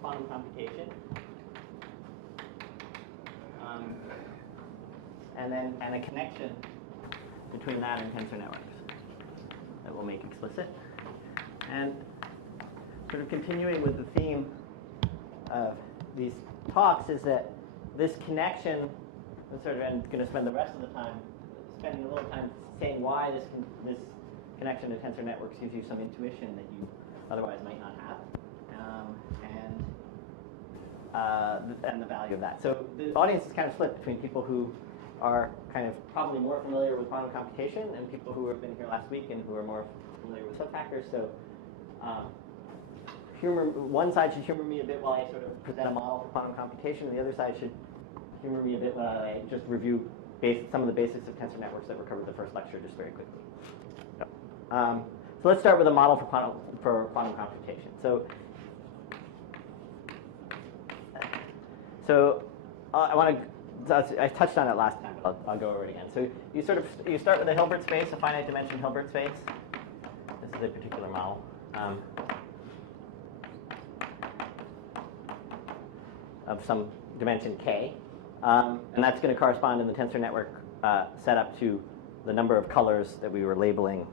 quantum computation. And a connection between that and tensor networks that we'll make explicit. And sort of continuing with the theme of these talks is that this connection, I'm going to spend the rest of the time spending a little time saying why this connection to tensor networks gives you some intuition that you otherwise might not have, and the value of that. So the audience is kind of split between people who are kind of probably more familiar with quantum computation and people who have been here last week and who are more familiar with subfactors. So one side should humor me a bit while I sort of present a model for quantum computation, and the other side should humor me a bit while I just review some of the basics of tensor networks that were covered in the first lecture just very quickly. So let's start with a model for quantum computation. So I touched on it last time, but I'll go over it again. So you start with a Hilbert space, a finite dimension Hilbert space. This is a particular model. Of some dimension k. And that's going to correspond in the tensor network setup to the number of colors that we were labeling,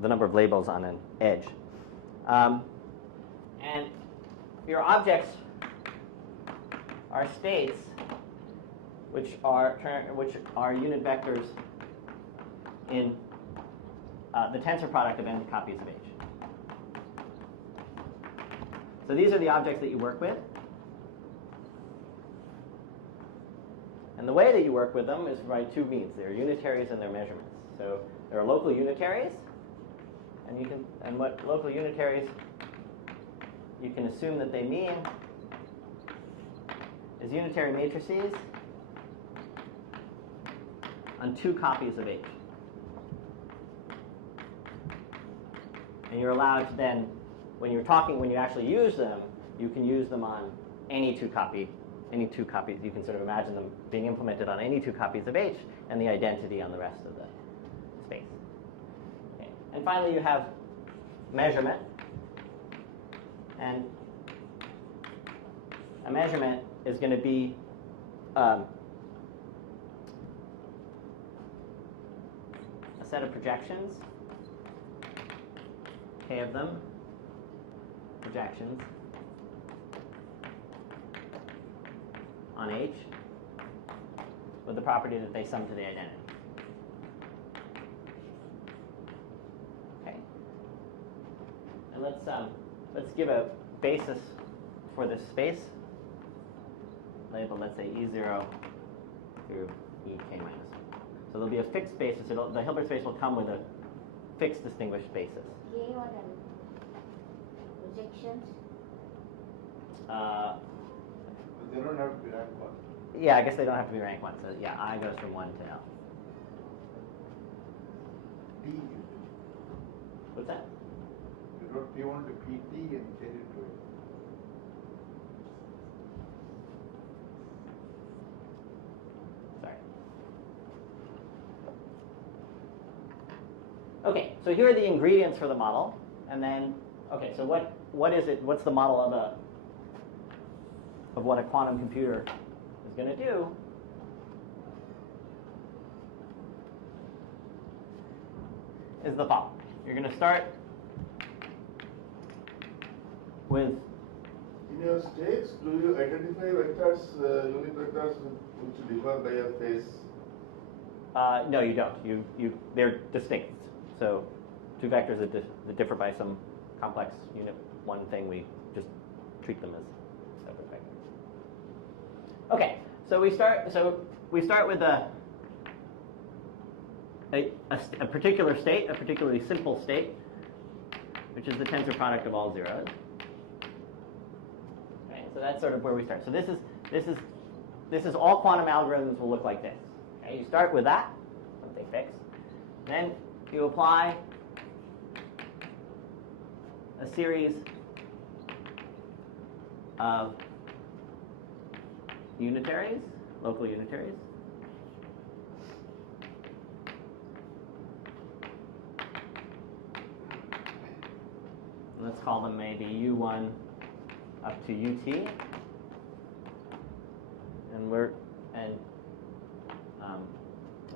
the number of labels on an edge. And your objects are states which are unit vectors in the tensor product of n copies of h. So these are the objects that you work with. And the way that you work with them is by two means. They're unitaries and they're measurements. So there are local unitaries, and what local unitaries you can assume that they mean is unitary matrices on two copies of H. And you're allowed to then, when you actually use them, you can use them on any two copies. You can sort of imagine them being implemented on any two copies of H and the identity on the rest of the space. Okay. And finally, you have measurement. And a measurement is going to be a set of projections, k of them, projections on H with the property that they sum to the identity. Okay. And let's give a basis for this space labeled, let's say, E0 through Ek minus 1. So there'll be a fixed basis. The Hilbert space will come with a fixed distinguished basis. K what are projections? They don't have to be rank 1. Yeah, I guess they don't have to be rank 1. So yeah, I goes from 1 to L. P. What's that? You wrote P1 to PT and change it to it. Sorry. Okay, so here are the ingredients for the model, and then okay, so what is it? What's the model of what a quantum computer is going to do? Is the following. You're going to start with. In your states, do you identify vectors, unit vectors, which differ by a phase? No, you don't. They're distinct. So two vectors that differ by some complex unit one thing, we just treat them as separate vectors. Okay, so we start with a particular state, a particularly simple state, which is the tensor product of all zeros. Okay, so that's sort of where we start. So this is all quantum algorithms will look like this. Okay, you start with that, something fixed. Then you apply a series of unitaries, local unitaries. Let's call them maybe U1 up to ut, and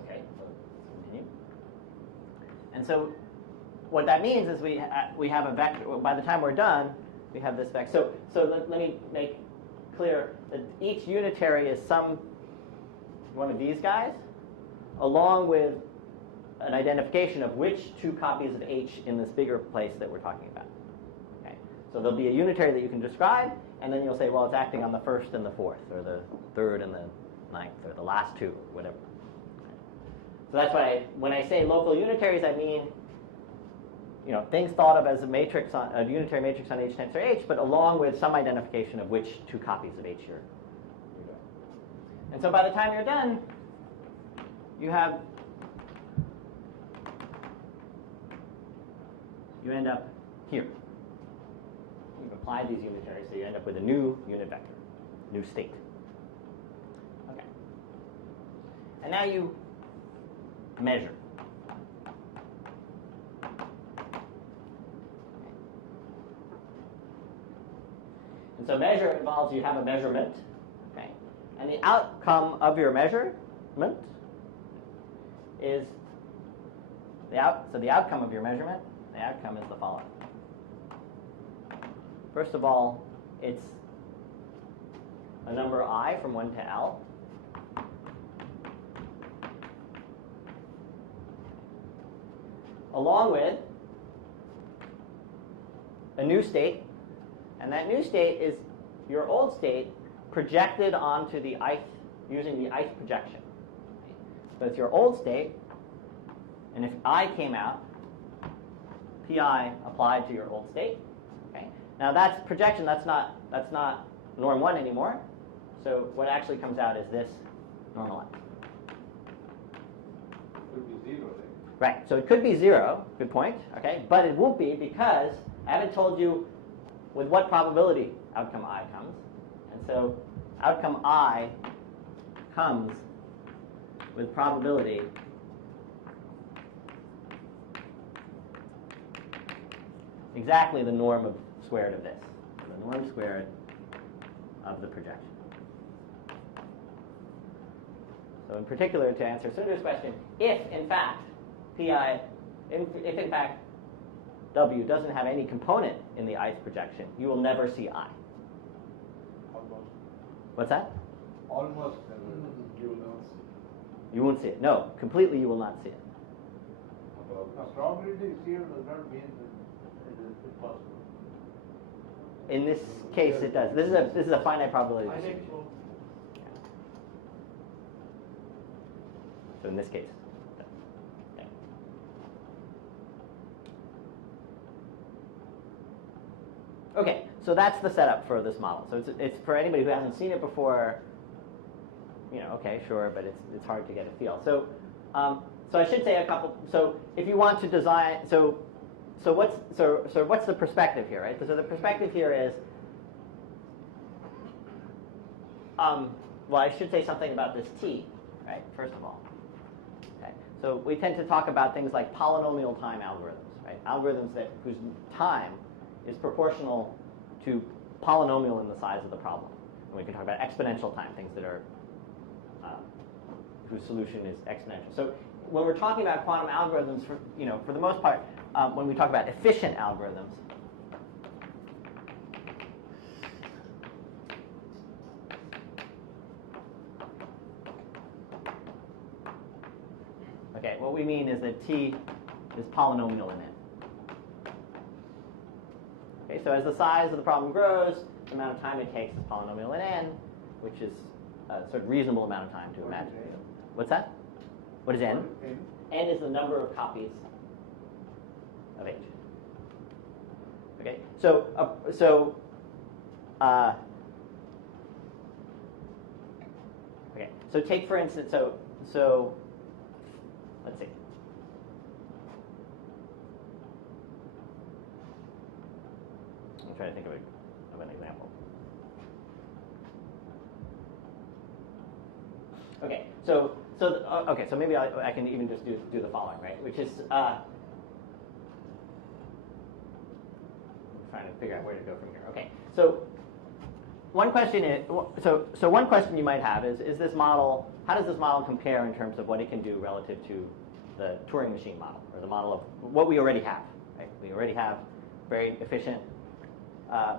okay, so let's continue. And so what that means is we have a vector. By the time we're done, we have this vector. So let me make clear that each unitary is some one of these guys, along with an identification of which two copies of H in this bigger place that we're talking about. Okay? So there'll be a unitary that you can describe, and then you'll say, well, it's acting on the first and the fourth, or the third and the ninth, or the last two, or whatever. Okay. So that's why when I say local unitaries, I mean things thought of as a unitary matrix on H tensor H, but along with some identification of which two copies of H you're doing. And so by the time you're done, you end up here. You've applied these unitaries, so you end up with a new unit vector, new state. Okay. And now you measure. And so measure involves you have a measurement, okay? And the outcome of your measurement is the outcome of your measurement. The outcome is the following. First of all, it's a number I from 1 to L. Along with a new state, and that new state is your old state projected onto the ith using the ith projection. So it's your old state, and if I came out, pi applied to your old state. Okay. Now that's projection. That's not norm 1 anymore. So what actually comes out is this normalized. Could be 0, right? So it could be 0. Good point. Okay, but it won't be because I haven't told you with what probability outcome I comes, and so outcome I comes with probability exactly the norm squared of this, the norm squared of the projection. So in particular, to answer Sundar's question, if in fact if in fact W doesn't have any component in the ith projection, you will never see I. Almost. What's that? Almost never. You will not see. You won't see it. No, completely you will not see it. Now, probability zero does not mean that it is impossible. In this case, it does. This is a finite probability distribution. So in this case. Okay. Okay, so that's the setup for this model. So it's for anybody who hasn't seen it before. Okay, sure, but it's hard to get a feel. So so I should say a couple. So if you want to design, so what's the perspective here, right? So the perspective here is, well, I should say something about this T, right? First of all, okay. So we tend to talk about things like polynomial time algorithms, right? Algorithms whose time is proportional to polynomial in the size of the problem. And we can talk about exponential time, things that are whose solution is exponential. So when we're talking about quantum algorithms, for the most part, when we talk about efficient algorithms, okay, what we mean is that T is polynomial in n. Okay, so as the size of the problem grows, the amount of time it takes is polynomial in n, which is a sort of reasonable amount of time to imagine. What's that? What is n? N is the number of copies of H. Okay, so okay, so take for instance, so let's see. I'm trying to think of an example. Okay, so maybe I can even just do the following, right? Which is I'm trying to figure out where to go from here. Okay, so one question is, so one question you might have is this model, how does this model compare in terms of what it can do relative to the Turing machine model, or the model of what we already have, right? We already have very efficient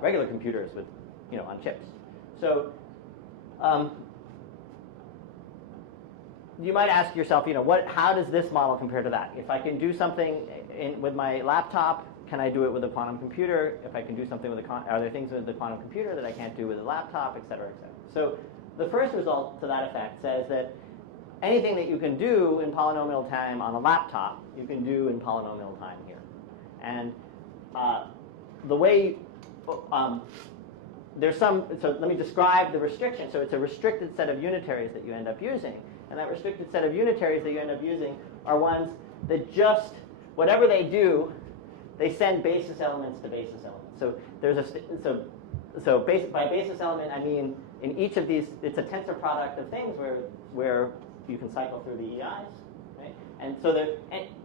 regular computers with, on chips. So you might ask yourself, how does this model compare to that? If I can do something with my laptop, can I do it with a quantum computer? If I can do something with are there things with the quantum computer that I can't do with a laptop, et cetera, et cetera? So the first result to that effect says that anything that you can do in polynomial time on a laptop, you can do in polynomial time here. And the way, there's some, so let me describe the restriction. So it's a restricted set of unitaries that you end up using. And that restricted set of unitaries that you end up using are ones that just, whatever they do, they send basis elements to basis elements. So there's by basis element, I mean in each of these, it's a tensor product of things where you can cycle through the EIs, right? And so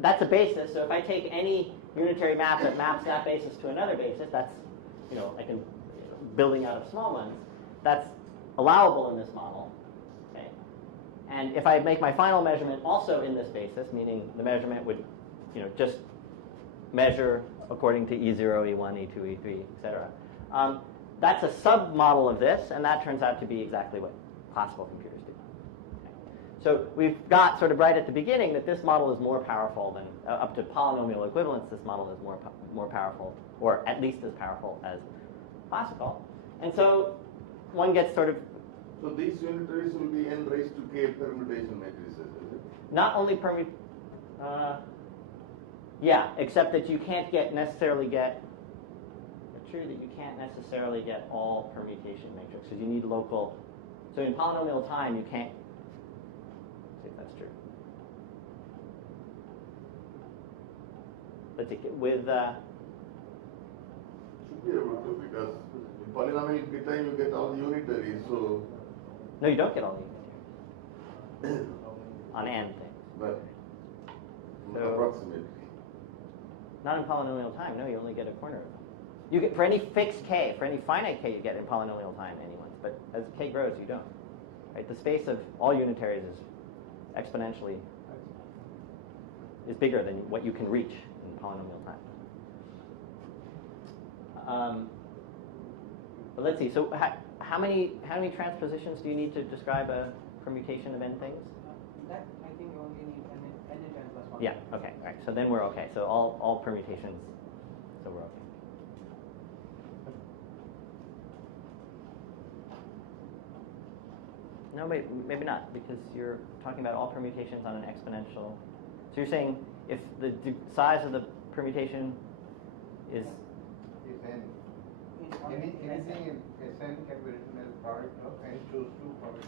that's a basis. So if I take any unitary map that maps that basis to another basis, that's, I can, building out of small ones, that's allowable in this model. Okay? And if I make my final measurement also in this basis, meaning the measurement would, just measure according to E0, E1, E2, E3, et cetera. That's a sub-model of this, and that turns out to be exactly what classical computers do. Okay. So we've got sort of right at the beginning that this model is more powerful than, up to polynomial equivalence, this model is more powerful, or at least as powerful as classical. And so one gets sort of... So these unitaries will be n raised to k permutation matrices, is it? Not only yeah, except that you can't necessarily get, it's true that you can't necessarily get all permutation matrices, because you need local, so in polynomial time you can't, let's see if that's true. Let's see, with, should be able to, because in polynomial time you get all the unitaries, so... No, you don't get all the unitaries on n things. But So, approximately. Not in polynomial time. No, you only get a corner of them. You get for any fixed k, for any finite k, you get in polynomial time any ones. But as k grows, you don't. Right? The space of all unitaries is exponentially bigger than what you can reach in polynomial time. But let's see. So how many transpositions do you need to describe a permutation of n things? That I think you only need n into n plus 1. Yeah, okay, all right. So then we're okay. So all permutations, so we're okay. No, maybe not, because you're talking about all permutations on an exponential. So you're saying if the size of the permutation is... Is n. Anything in Sn can be written as product of n choose 2 product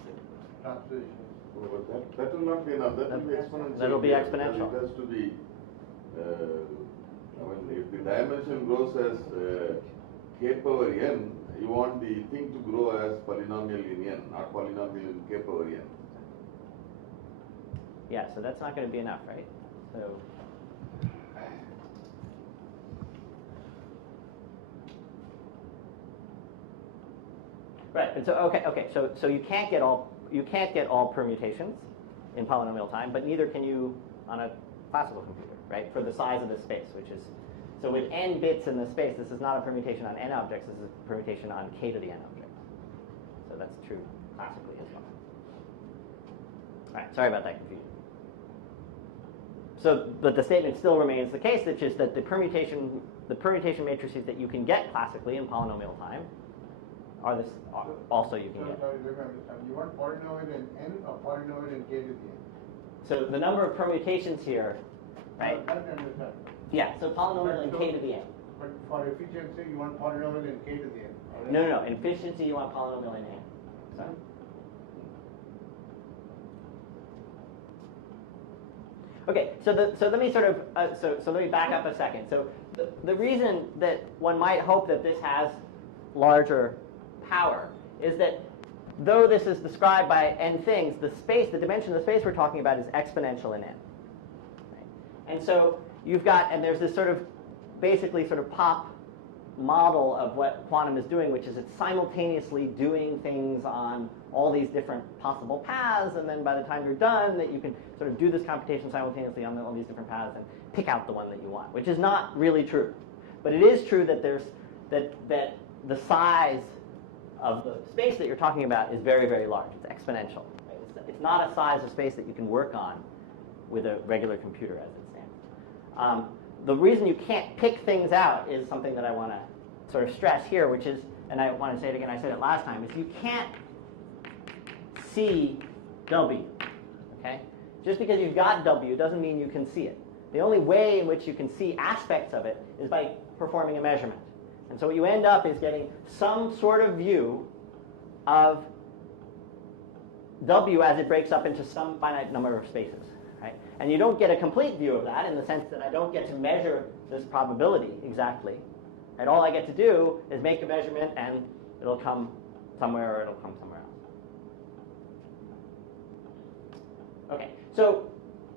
transpositions. Oh, but that will not be enough. That will be exponential. That'll be here, exponential. because it has to be, if the dimension grows as k power n, you want the thing to grow as polynomial in n, not polynomial in k power n. Yeah, so that's not going to be enough, right? So... Right, and so okay. So you can't get all permutations in polynomial time, but neither can you on a classical computer, right? For the size of the space, which is so with n bits in the space, this is not a permutation on n objects. This is a permutation on k to the n objects. So that's true classically as well. All right, sorry about that confusion. So, but the statement still remains the case, which is that the permutation matrices that you can get classically in polynomial time are this also you can get. Sorry, let me understand. You want polynomial in n or polynomial in k to the n? So the number of permutations here, right? That I understand. Yeah, so polynomial in k to the n. But for efficiency, you want polynomial in k to the n. Alright? No. In efficiency, you want polynomial in n. Sorry. Okay, so let me sort of so let me back up a second. So the reason that one might hope that this has larger power is that though this is described by n things, the dimension of the space we're talking about is exponential in n. Right? And so you've got, and there's this sort of basically sort of pop model of what quantum is doing, which is it's simultaneously doing things on all these different possible paths, and then by the time you're done, that you can sort of do this computation simultaneously on all these different paths and pick out the one that you want, which is not really true. But it is true that that the size of the space that you're talking about is very, very large. It's exponential. Right? It's not a size of space that you can work on with a regular computer as it stands. The reason you can't pick things out is something that I want to sort of stress here, which is, and I want to say it again, I said it last time, is you can't see W. Okay? Just because you've got W doesn't mean you can see it. The only way in which you can see aspects of it is by performing a measurement. And so what you end up is getting some sort of view of W as it breaks up into some finite number of spaces. Right? And you don't get a complete view of that in the sense that I don't get to measure this probability exactly. And all I get to do is make a measurement, and it'll come somewhere or it'll come somewhere else. Okay, so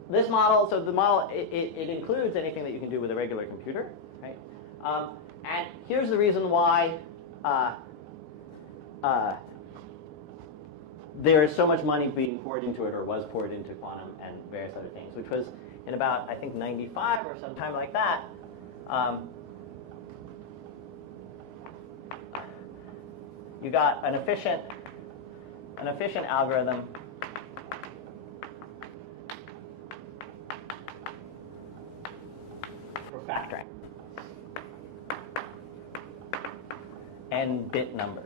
this model, so the model, it includes anything that you can do with a regular computer. Right? And here's the reason why there is so much money being poured into it, or was poured into quantum and various other things, which was in about, I think, 95 or sometime like that. You got an efficient algorithm for factoring n-bit numbers.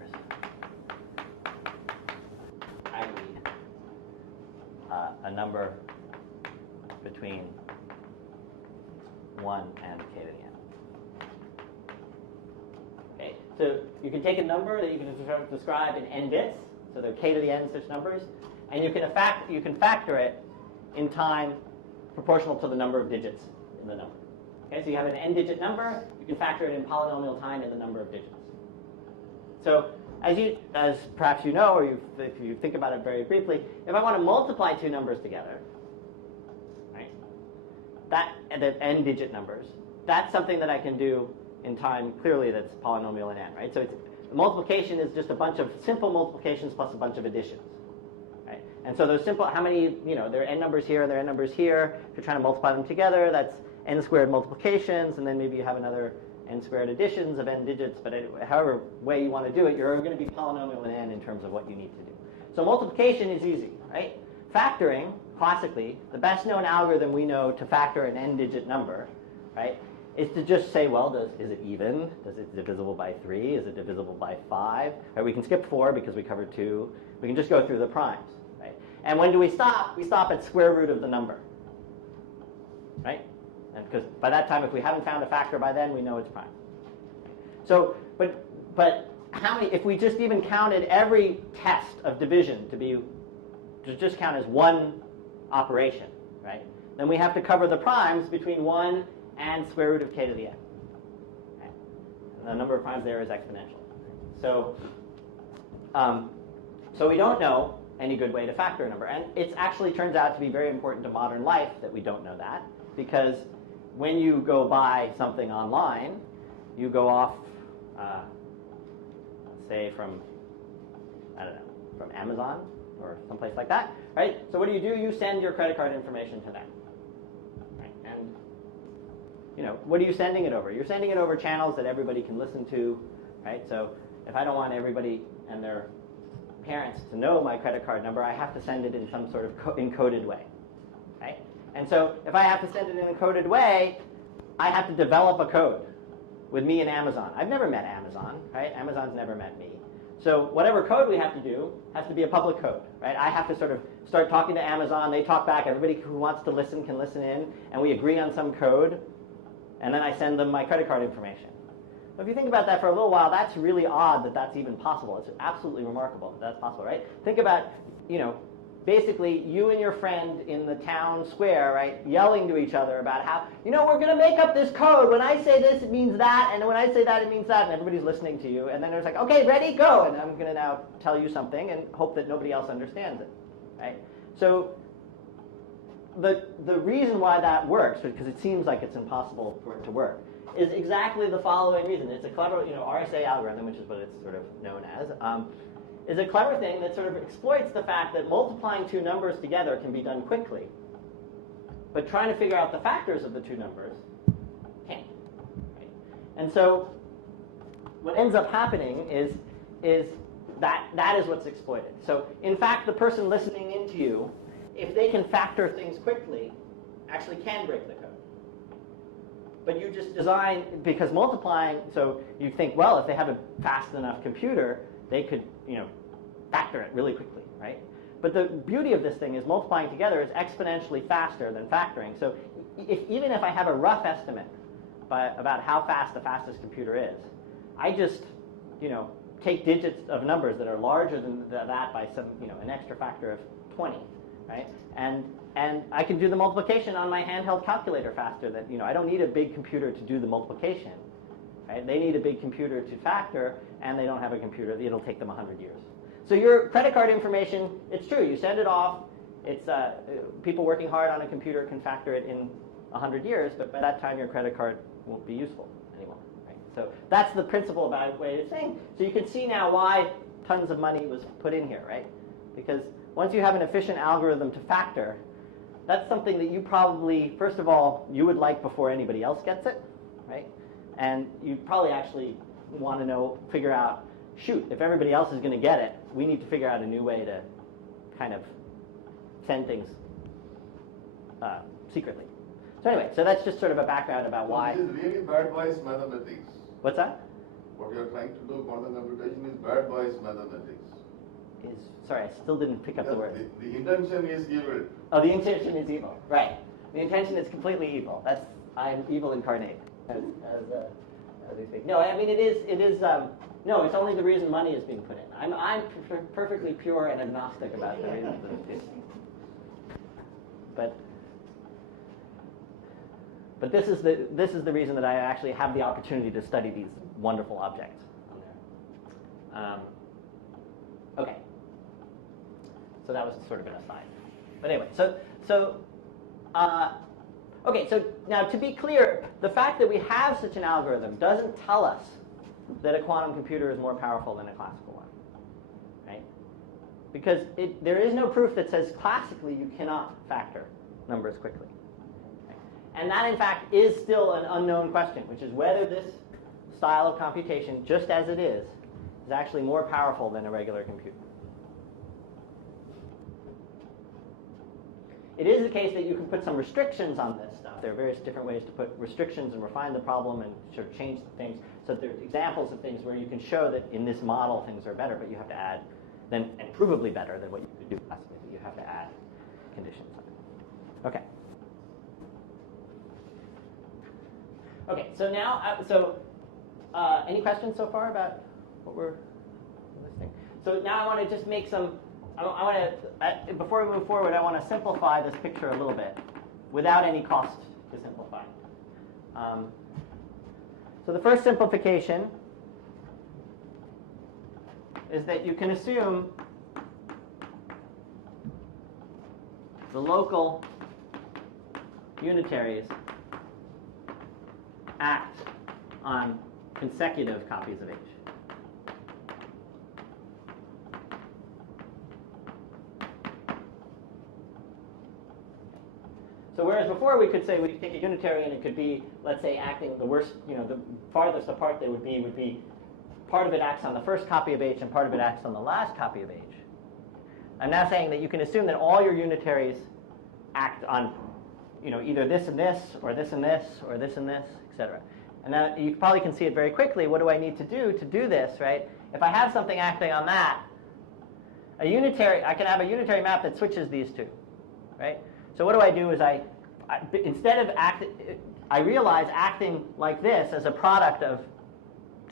I need a number between 1 and k to the n. Okay, so you can take a number that you can describe in n bits, so they're k to the n such numbers, and you can factor it in time proportional to the number of digits in the number. Okay, so you have an n-digit number, you can factor it in polynomial time in the number of digits. So as perhaps you know, or if you think about it very briefly, if I want to multiply two numbers together, right, and the n-digit numbers, that's something that I can do in time clearly that's polynomial in n, right? So multiplication is just a bunch of simple multiplications plus a bunch of additions, right? And so those simple, how many, there are n numbers here and there are n numbers here. If you're trying to multiply them together, that's n squared multiplications, and then maybe you have another n squared additions of n digits, but however way you want to do it, you're going to be polynomial in n in terms of what you need to do. So multiplication is easy, right? Factoring, classically, the best known algorithm we know to factor an n-digit number, right, is to just say, well, is it even? Is it divisible by 3? Is it divisible by 5? Right, we can skip 4 because we covered 2. We can just go through the primes, right? And when do we stop? We stop at square root of the number, right? And because by that time, if we haven't found a factor by then, we know it's prime. So, but how many? If we just even counted every test of division to just count as one operation, right? Then we have to cover the primes between 1 and square root of k to the n. Okay? And the number of primes there is exponential. So, so we don't know any good way to factor a number, and it actually turns out to be very important to modern life that we don't know that, because when you go buy something online, you go off, say from, I don't know, from Amazon or someplace like that, right? So what do? You send your credit card information to them, right? And what are you sending it over? You're sending it over channels that everybody can listen to, right? So if I don't want everybody and their parents to know my credit card number, I have to send it in some sort of encoded way, right? And so if I have to send it in an encoded way, I have to develop a code with me and Amazon. I've never met Amazon, right? Amazon's never met me. So whatever code we have to do has to be a public code, right? I have to sort of start talking to Amazon. They talk back. Everybody who wants to listen can listen in, and we agree on some code, and then I send them my credit card information. So if you think about that for a little while, that's really odd that that's even possible. It's absolutely remarkable that that's possible, right? Think about, basically you and your friend in the town square, right, yelling to each other about how, we're going to make up this code. When I say this, it means that, and when I say that, it means that, and everybody's listening to you. And then there's like, okay, ready, go. And I'm going to now tell you something and hope that nobody else understands it, right? So the reason why that works, because it seems like it's impossible for it to work, is exactly the following reason. It's a clever, RSA algorithm, which is what it's sort of known as, is a clever thing that sort of exploits the fact that multiplying two numbers together can be done quickly, but trying to figure out the factors of the two numbers can't. Right? And so what ends up happening is that is what's exploited. So in fact, the person listening into you, if they can factor things quickly, actually can break the code. But you just design, because multiplying, so you think, well, if they have a fast enough computer, they could, factor it really quickly, right? But the beauty of this thing is multiplying together is exponentially faster than factoring. So even if I have a rough estimate about how fast the fastest computer is, I just, take digits of numbers that are larger than that by some, an extra factor of 20, right? And I can do the multiplication on my handheld calculator faster than, I don't need a big computer to do the multiplication, right? They need a big computer to factor, and they don't have a computer. It'll take them 100 years. So your credit card information, it's true. You send it off. It's people working hard on a computer can factor it in 100 years, but by that time your credit card won't be useful anymore. Right? So that's the principle about way of saying. So you can see now why tons of money was put in here, right? Because once you have an efficient algorithm to factor, that's something that you probably, first of all, you would like before anybody else gets it, right? And you probably actually want to figure out, shoot, if everybody else is going to get it, we need to figure out a new way to kind of send things secretly. So anyway, so that's just sort of a background about why. This is really bad boys mathematics. What's that? What you're trying to do, quantum computation, is bad boys mathematics. Sorry, I still didn't pick up the word. The intention is evil. Oh, the intention is evil. Right. The intention is completely evil. I'm evil incarnate, as we speak. No, I mean it is. No, it's only the reason money is being put in. I'm perfectly pure and agnostic about the reason that it's used. But this is the reason that I actually have the opportunity to study these wonderful objects on there. Okay. So that was sort of an aside. But anyway, okay, so now to be clear, the fact that we have such an algorithm doesn't tell us that a quantum computer is more powerful than a classical one, right? Because there is no proof that says classically you cannot factor numbers quickly. Right? And that, in fact, is still an unknown question, which is whether this style of computation, just as it is actually more powerful than a regular computer. It is the case that you can put some restrictions on this stuff. There are various different ways to put restrictions and refine the problem and sort of change the things. So there are examples of things where you can show that in this model things are better, but you have to add, and provably better than what you could do classically. You have to add conditions on it. Okay. Okay, so now, any questions so far about what we're listening? So now I want to just make some. I want to, before we move forward, I want to simplify this picture a little bit without any cost to simplify. So the first simplification is that you can assume the local unitaries act on consecutive copies of H. So whereas before we could say we take a unitary and it could be, let's say, acting the worst, the farthest apart they would be part of it acts on the first copy of H and part of it acts on the last copy of H. I'm now saying that you can assume that all your unitaries act on, either this and this, or this and this, or this and this, etc. And now you probably can see it very quickly. What do I need to do this, right? If I have something acting on that, I can have a unitary map that switches these two, right? So what do is instead of I realize acting like this as a product of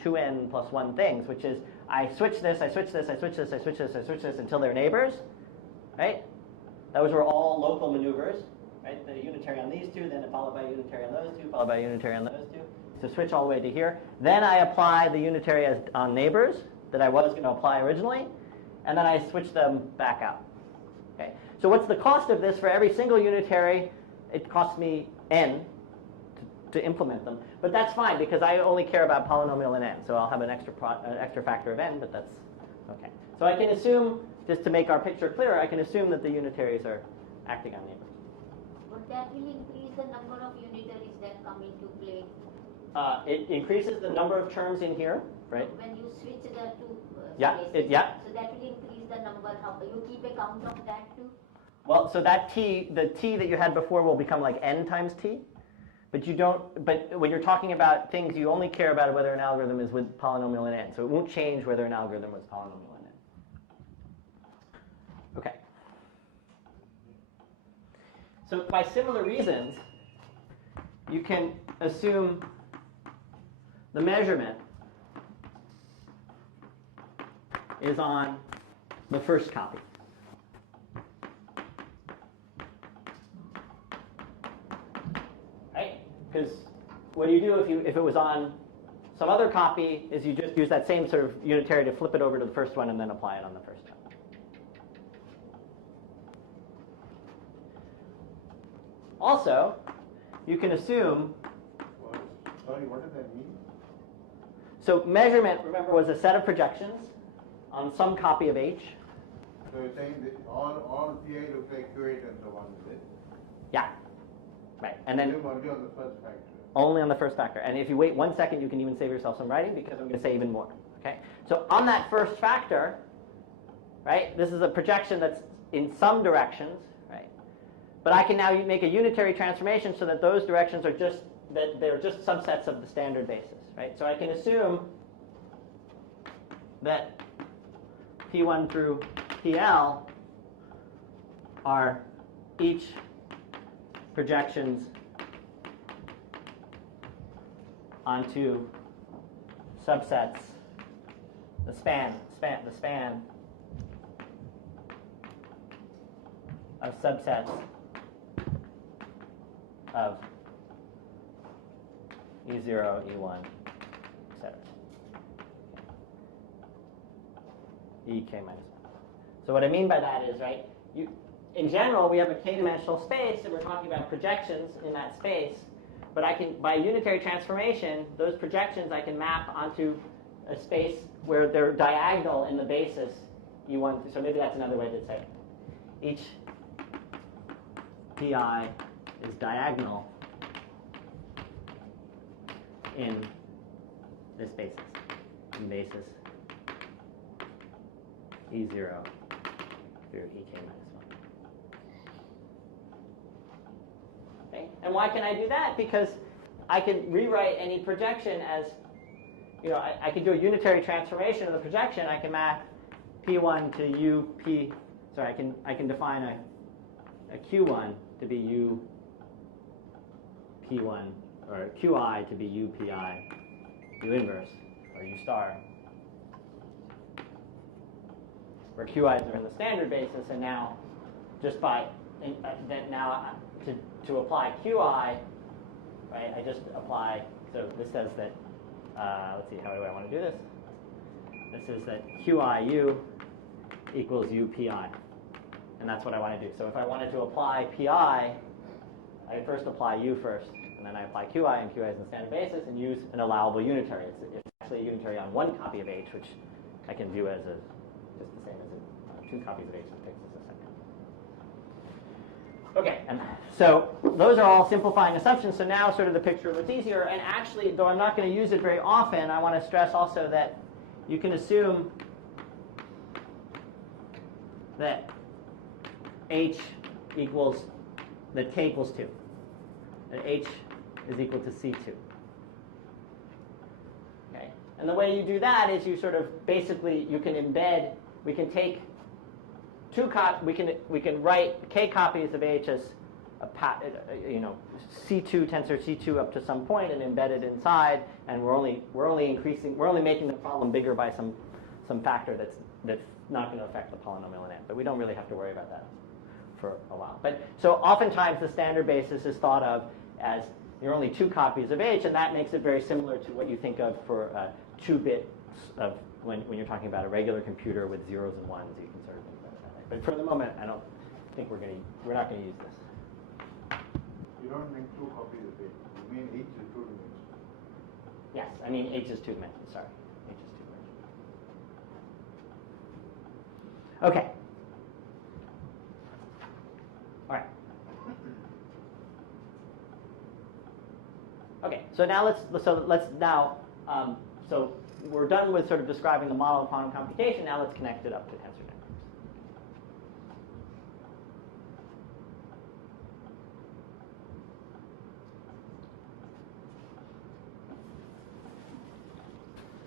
2n plus 1 things, which is I switch this, I switch this, I switch this, I switch this, I switch this until they're neighbors, right? Those were all local maneuvers, right? The unitary on these two, then followed by a unitary on those two, followed by a unitary on those two. So switch all the way to here. Then I apply the unitary on neighbors that I was going to apply originally, and then I switch them back out. Okay. So what's the cost of this for every single unitary? It costs me n to implement them. But that's fine because I only care about polynomial in n. So I'll have an extra factor of n, but that's okay. So I can assume, just to make our picture clearer, I can assume that the unitaries are acting on the inverse. But that will increase the number of unitaries that come into play. It increases the number of terms in here, right? When you switch the two Yeah, spaces, yeah. so that will increase the number. How you keep a count of that too? Well, so that t, the t that you had before will become like n times t. But you don't. But when you're talking about things, you only care about whether an algorithm is with polynomial in n. So it won't change whether an algorithm was polynomial in n. Okay. So by similar reasons, you can assume the measurement is on the first copy. Right? Because what do you do if it was on some other copy is you just use that same sort of unitary to flip it over to the first one and then apply it on the first one. Also, you can assume. Sorry, what does that mean? So measurement, remember, was a set of projections on some copy of H. So you're saying that all PI look like Q8 and so on, is it? Yeah. Right. And then Only on the first factor. only on the first factor. And if you wait 1 second, you can even save yourself some writing because I'm going to say even more. Okay. So on that first factor, right, this is a projection that's in some directions, right? But I can now make a unitary transformation so that those directions are just they're just subsets of the standard basis, right? So I can assume that P1 through PL are each projections onto subsets, the span of subsets of E0, E1, etc. Ek minus 1. So what I mean by that is, right, in general, we have a k-dimensional space, and we're talking about projections in that space. But I can, by unitary transformation, those projections I can map onto a space where they're diagonal in the basis E1. So maybe that's another way to say it. Each pi is diagonal in this basis, in basis E0 through Ek minus 1. Okay? And why can I do that? Because I can rewrite any projection as, I can do a unitary transformation of the projection. I can map P1 to U P. Sorry, I can define a Q1 to be U P1, or Qi to be U Pi, U inverse, or U star, where Qi's are in the standard basis, and now just by to apply Qi, right? I just apply. So this says that. Let's see. How do I want to do this? This is that Qiu equals U Pi, and that's what I want to do. So if I wanted to apply Pi, I first apply U first, and then I apply Qi, and Qi is in the standard basis, and use an allowable unitary. It's actually a unitary on one copy of H, which I can view as just the same as two copies of H, which takes us a second. Okay, and so those are all simplifying assumptions. So now sort of the picture looks easier. And actually, though I'm not going to use it very often, I want to stress also that you can assume that H equals, that K equals 2. That H is equal to C2. Okay? And the way you do that is you sort of basically, you can embed, we can take we can write K copies of H as C2 tensor C2 up to some point and embed it inside, and we're only making the problem bigger by some factor that's not going to affect the polynomial in n. But we don't really have to worry about that for a while. But so oftentimes the standard basis is thought of as there are only two copies of H, and that makes it very similar to what you think of for 2 bits of when you're talking about a regular computer with zeros and ones. You can sort of think about it that way. But for the moment, I don't think we're not going to use this. You don't make 2 copies of it. You mean H is 2 dimensional? Yes, I mean H is 2 dimensional, sorry. H is 2 dimensional. Okay. All right. Okay, so now so we're done with sort of describing the model of quantum computation. Now let's connect it up to tensor networks.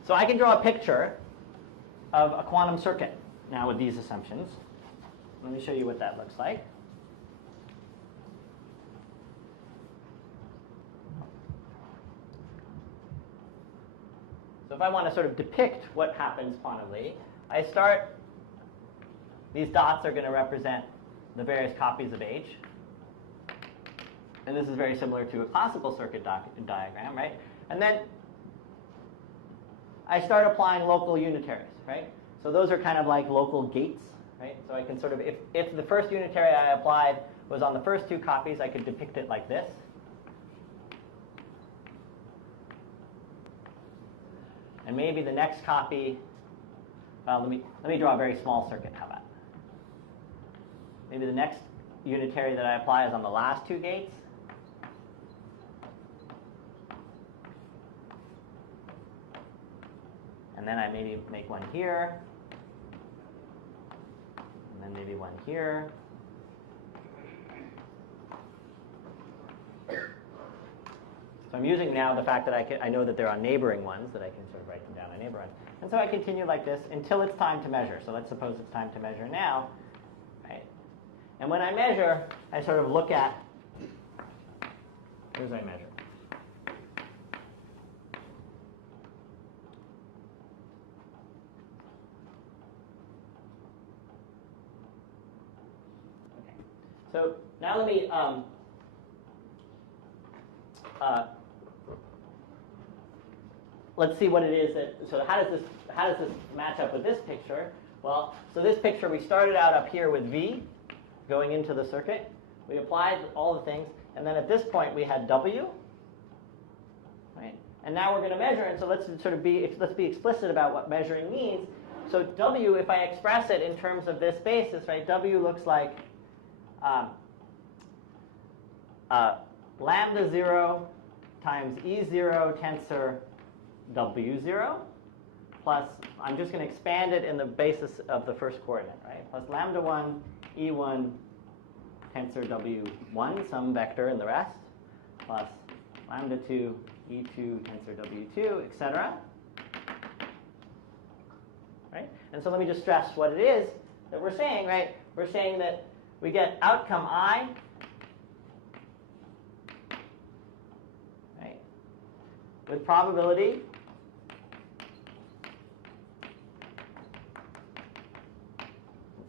So I can draw a picture of a quantum circuit now with these assumptions. Let me show you what that looks like. So if I want to sort of depict what happens quantumly, these dots are going to represent the various copies of H. And this is very similar to a classical circuit diagram, right? And then I start applying local unitaries, right? So those are kind of like local gates, right? So I can sort of, if the first unitary I applied was on the first two copies, I could depict it like this. And maybe the next copy, well, let me draw a very small circuit. How about? Maybe the next unitary that I apply is on the last two gates. And then I maybe make one here. And then maybe one here. So I'm using now the fact that I know that there are neighboring ones, that I can sort of write them down on neighboring ones. And so I continue like this until it's time to measure. So let's suppose it's time to measure now. Right? And when I measure, I sort of look at, here's I measure. Okay. So now let me let's see what it is that, so how does this match up with this picture? Well, so this picture, we started out up here with V going into the circuit. We applied all the things, and then at this point we had W, right? And now we're going to measure, and so let's be explicit about what measuring means. So W, if I express it in terms of this basis, right? W looks like lambda 0 times E0 tensor W0 plus, I'm just going to expand it in the basis of the first coordinate, right? Plus lambda 1 E1 tensor W1, some vector in the rest, plus lambda 2 E2 tensor W2, etc. Right? And so let me just stress what it is that we're saying, right? We're saying that we get outcome I, right, with probability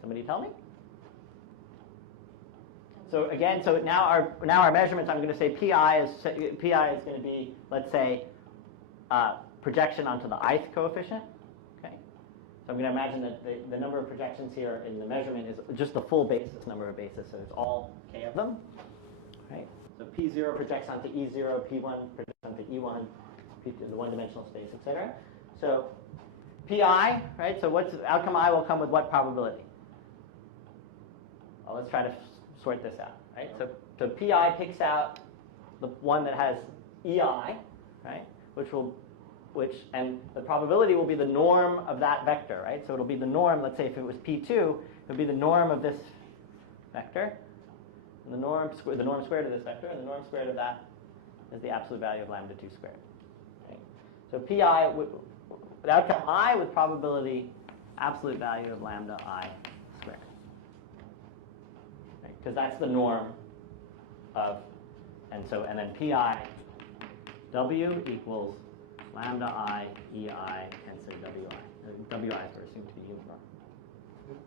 somebody tell me? So again, so now our measurements, I'm going to say PI is going to be, let's say, projection onto the ith coefficient. Okay. So I'm going to imagine that the number of projections here in the measurement is just the full basis number of bases, so it's all k of them. Right. So P0 projects onto E0, P1 projects onto E1, P2 the one-dimensional space, etc. So PI, right? So what's outcome I will come with what probability? Well, let's try to sort this out, right? So PI picks out the one that has EI, right? And the probability will be the norm of that vector, right? So it'll be the norm. Let's say if it was P2, it would be the norm of this vector, and the norm squared of this vector, and the norm squared of that is the absolute value of lambda 2 squared. Right? So PI, the outcome I with probability absolute value of lambda I squared. Because that's the norm of, and then PI W equals lambda I EI tensor WI. WI is assumed to be uniform.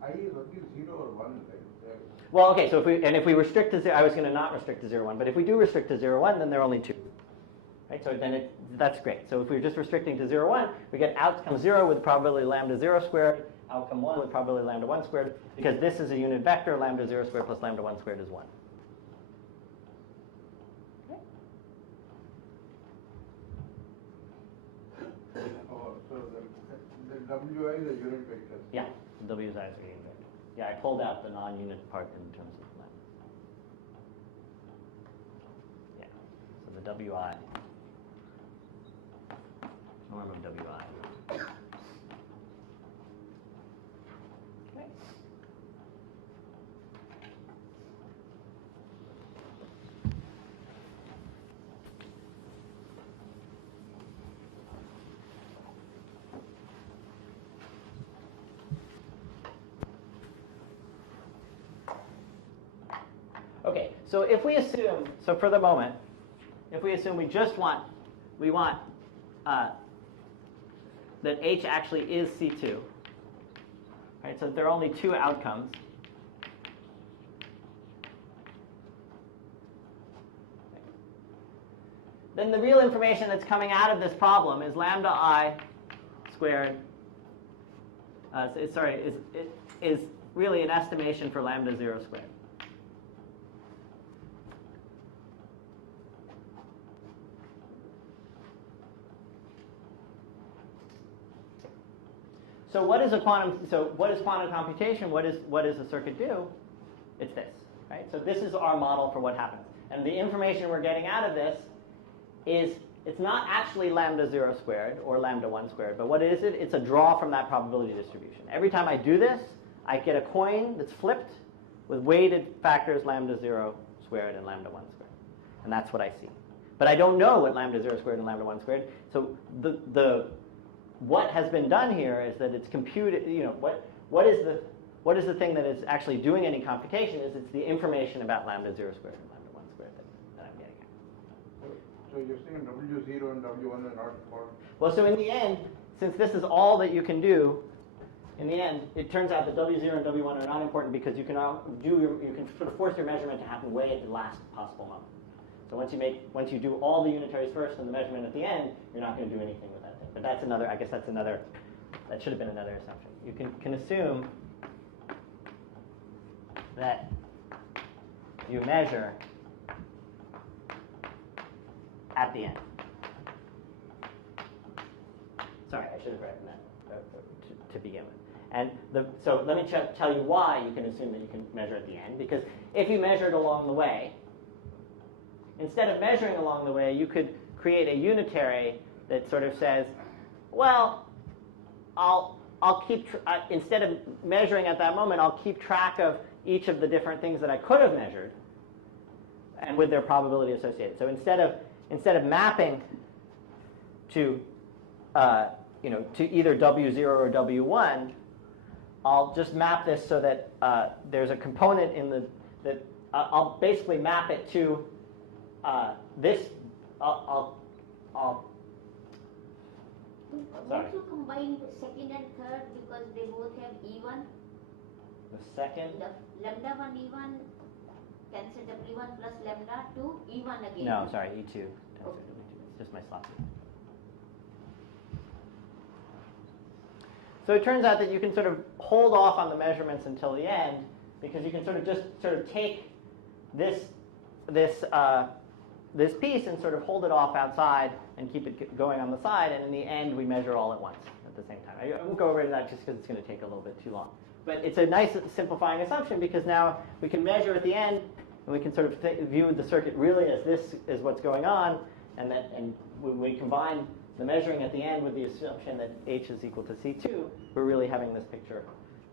I is only 0 or 1, right? Well, okay, so if we restrict to 0, I was going to not restrict to 0, 1, but if we do restrict to 0, 1, then there are only 2. Right, so then that's great. So if we're just restricting to 0, 1, we get outcome 0 with probability lambda 0 squared, outcome 1 with probability lambda 1 squared, because this is a unit vector, lambda 0 squared plus lambda 1 squared is 1. Okay. WI is a unit vector. Yeah, WI's are unit vector. Yeah, I pulled out the non-unit part in terms of lambda. Yeah, so the WI. Norm of WI. Okay. Okay, so if we assume, so for the moment, if we assume we want that H actually is C2, right? So there are only two outcomes. Then the real information that's coming out of this problem is lambda I squared. Is really an estimation for lambda 0 squared. So what is quantum computation? What does a circuit do? It's this, right? So this is our model for what happens. And the information we're getting out of this is, it's not actually lambda 0 squared or lambda 1 squared, but what is it? It's a draw from that probability distribution. Every time I do this, I get a coin that's flipped with weighted factors lambda 0 squared and lambda 1 squared. And that's what I see. But I don't know what lambda 0 squared and lambda 1 squared. So what has been done here is that it's computed, what is the thing that is actually doing any computation is it's the information about lambda 0 squared and lambda 1 squared that I'm getting at. So you're saying W0 and W1 are not important? Well, so in the end, since this is all that you can do, in the end, it turns out that W0 and W1 are not important because you can sort of force your measurement to happen way at the last possible moment. So once you do all the unitaries first and the measurement at the end, you're not going to do anything with that thing. But that's another, I guess that should have been another assumption. You can assume that you measure at the end. Sorry, I should have written that to begin with. And so let me tell you why you can assume that you can measure at the end. Because if you measured along the way, instead of measuring along the way, you could create a unitary that sort of says, well, I'll keep instead of measuring at that moment, I'll keep track of each of the different things that I could have measured, and with their probability associated. So instead of mapping to to either W0 or W1, I'll just map this so that there's a component in that I'll basically map it to this. Won't you combine the second and third because they both have E1? The second? The lambda 1 E1 cancel W1 plus lambda 2 E1 again. No, sorry, E2. Okay. It's just my sloppy. So it turns out that you can sort of hold off on the measurements until the end because you can take this piece and sort of hold it off outside and keep it going on the side, and in the end we measure all at once at the same time. I won't go over that just because it's going to take a little bit too long. But it's a nice simplifying assumption because now we can measure at the end and we can sort of view the circuit really as this is what's going on, and when we combine the measuring at the end with the assumption that H is equal to C2, we're really having this picture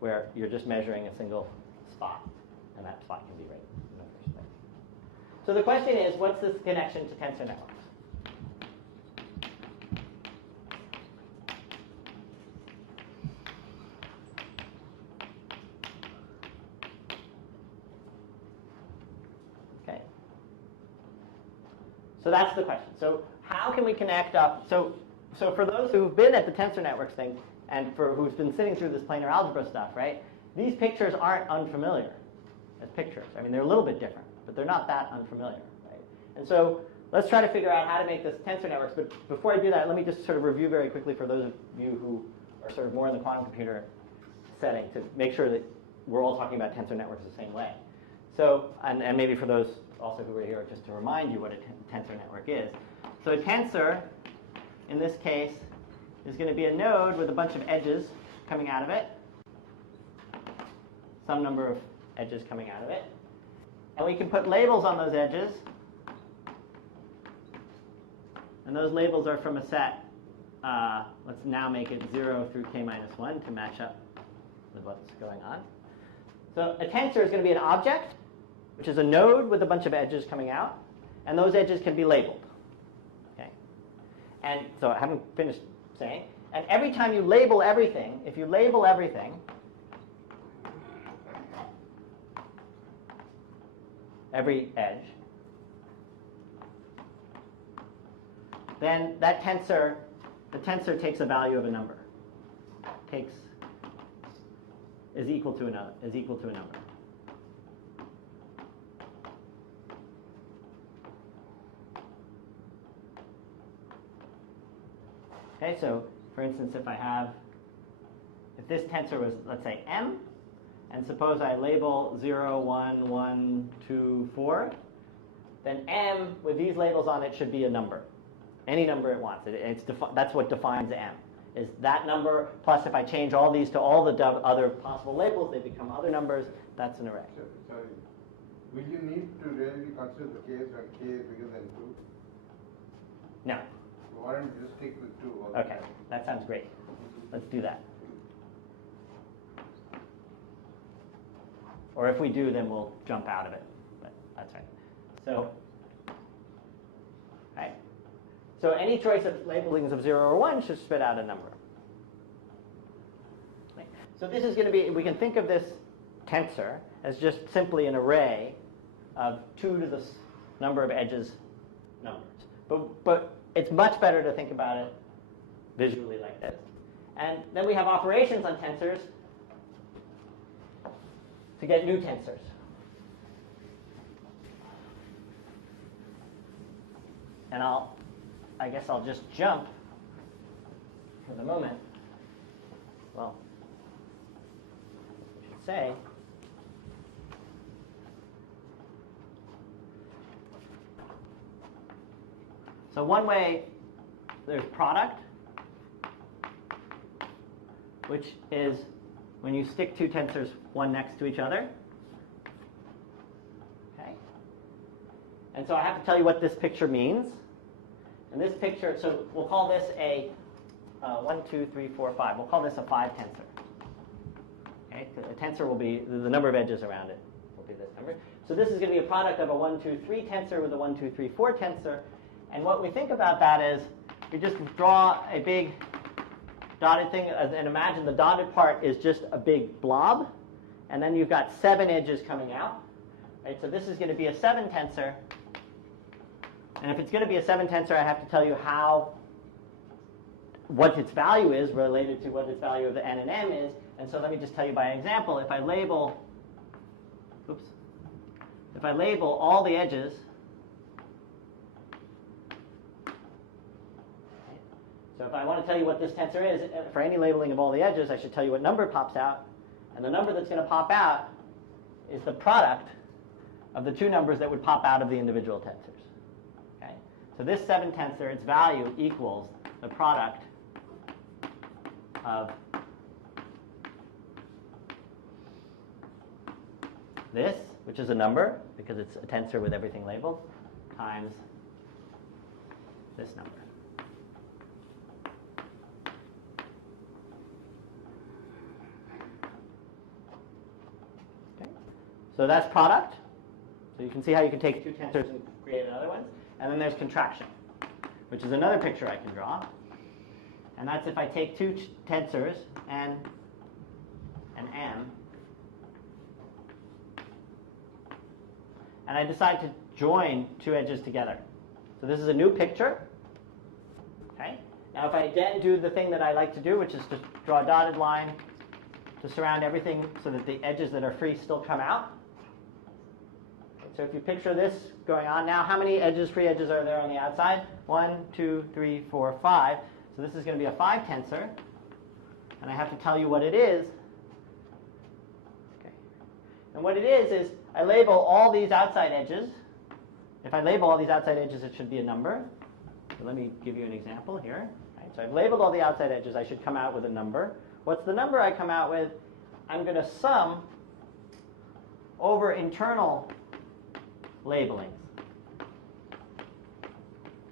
where you're just measuring a single spot, and that spot can be right in the first place. So the question is, what's this connection to tensor networks? Okay. So that's the question. So how can we connect up? So for those who've been at the tensor networks thing, and for who's been sitting through this planar algebra stuff, right? These pictures aren't unfamiliar as pictures. I mean, they're a little bit different, but they're not that unfamiliar, right? And so let's try to figure out how to make this tensor networks. But before I do that, let me just sort of review very quickly for those of you who are sort of more in the quantum computer setting to make sure that we're all talking about tensor networks the same way. So, and maybe for those also who are here, just to remind you what a tensor network is. So a tensor, in this case, is going to be a node with a bunch of edges coming out of it, some number of edges coming out of it. And we can put labels on those edges. And those labels are from a set. Let's now make it 0 through k minus 1 to match up with what's going on. So a tensor is going to be an object, which is a node with a bunch of edges coming out. And those edges can be labeled. Okay? And so I haven't finished saying. And every time you label everything, if you label everything, every edge, then that tensor, the tensor takes a value of a number. Is equal to a number. Okay, so for instance, if this tensor was, let's say, m, and suppose I label 0, 1, 1, 2, 4, then m with these labels on it should be a number. Any number it wants. That's what defines m. Is that number plus if I change all these to all the other possible labels, they become other numbers. That's an array. Sorry. Will you need to really consider the case when k is bigger than 2? No. Why don't you just stick with 2 all the Okay, time? that sounds great. Let's do that. Or if we do, then we'll jump out of it. But that's right. So, right. So any choice of labelings of 0 or 1 should spit out a number. Right. So this is going to be, we can think of this tensor as just simply an array of 2 to the number of edges numbers. But it's much better to think about it visually like this. And then we have operations on tensors to get new tensors. And I guess I'll just jump for the moment. Well, I should say so one way, there's product, which is when you stick 2 tensors one next to each other. Okay? And so I have to tell you what this picture means. And this picture, so we'll call this a 1, 2, 3, 4, 5. We'll call this a 5 tensor. Okay? A tensor will be, the number of edges around it will be this number. So this is going to be a product of a 1, 2, 3 tensor with a 1, 2, 3, 4 tensor. And what we think about that is, we just draw a big dotted thing, and imagine the dotted part is just a big blob, and then you've got 7 edges coming out. Right? So this is going to be a 7 tensor. And if it's going to be a 7 tensor, I have to tell you what its value is related to what its value of the n and m is. And so let me just tell you by example, if I label all the edges, so if I want to tell you what this tensor is, for any labeling of all the edges, I should tell you what number pops out. And the number that's going to pop out is the product of the 2 numbers that would pop out of the individual tensors. Okay? So this 7 tensor, its value equals the product of this, which is a number, because it's a tensor with everything labeled, times this number. So that's product. So you can see how you can take 2 tensors and create another one. And then there's contraction, which is another picture I can draw. And that's if I take 2 tensors, n and m, and I decide to join 2 edges together. So this is a new picture. Okay? Now if I then do the thing that I like to do, which is to draw a dotted line to surround everything so that the edges that are free still come out. So if you picture this going on now, how many free edges are there on the outside? 1, 2, 3, 4, 5. So this is going to be a 5 tensor. And I have to tell you what it is. Okay. And what it is I label all these outside edges. If I label all these outside edges, it should be a number. So let me give you an example here. Right? So I've labeled all the outside edges. I should come out with a number. What's the number I come out with? I'm going to sum over internal labelings.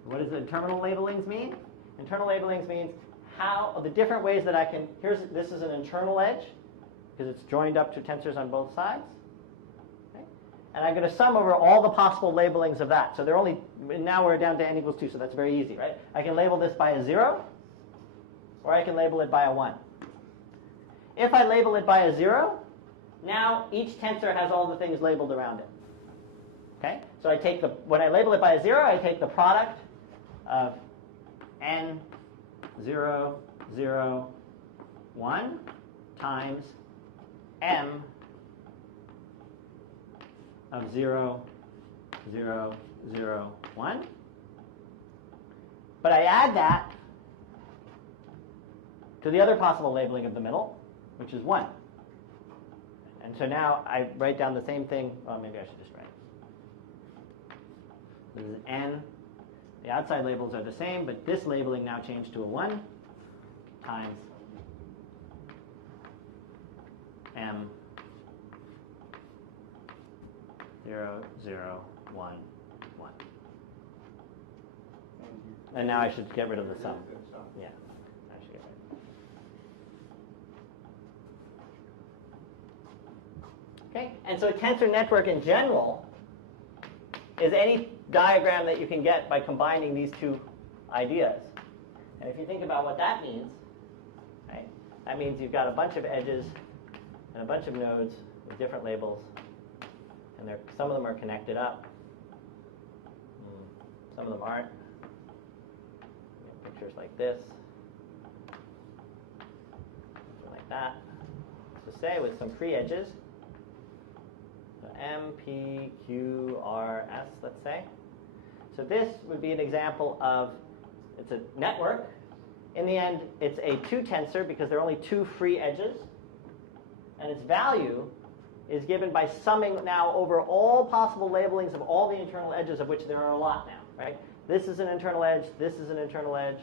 What does internal labelings mean? Internal labelings means how the different ways that I can, this is an internal edge because it's joined up to tensors on both sides. Okay? And I'm going to sum over all the possible labelings of that. So now we're down to n equals 2, so that's very easy, right? I can label this by a 0, or I can label it by a 1. If I label it by a 0, now each tensor has all the things labeled around it. Okay? So when I label it by a 0, I take the product of n 0, 0, 1 times m of 0, 0, 0, 1. But I add that to the other possible labeling of the middle, which is 1. And so now I write down the same thing. Well, maybe I should just write. This is n. The outside labels are the same, but this labeling now changed to a 1 times m 0, 0, 1, 1. And now I should get rid of the sum. Yeah, I should get rid. Okay, and so a tensor network in general is any diagram that you can get by combining these two ideas. And if you think about what that means, right, that means you've got a bunch of edges and a bunch of nodes with different labels, and some of them are connected up. Some of them aren't. Pictures like this, something like that. So say with some free edges, so M, P, Q, R, S, let's say. So this would be an example of, it's a network. In the end, it's a 2 tensor because there are only 2 free edges. And its value is given by summing now over all possible labelings of all the internal edges, of which there are a lot now, right? This is an internal edge, this is an internal edge.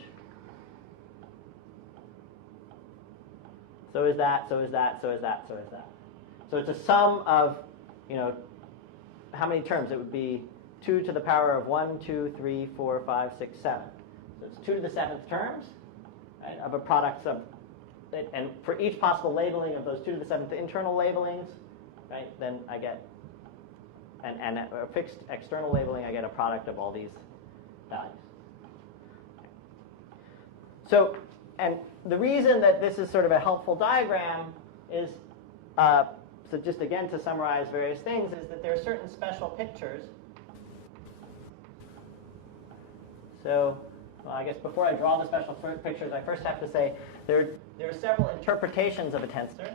So is that, so is that, so is that, so is that. So it's a sum of, how many terms? It would be 2 to the power of 1, 2, 3, 4, 5, 6, 7. So it's 2 to the 7th terms, right, of a product sum. And for each possible labeling of those 2 to the 7th internal labelings, right, then I get, and a fixed external labeling, I get a product of all these values. So, and the reason that this is sort of a helpful diagram is, so just again to summarize various things, is that there are certain special pictures. So, well, I guess before I draw the special pictures, I first have to say there are several interpretations of a tensor.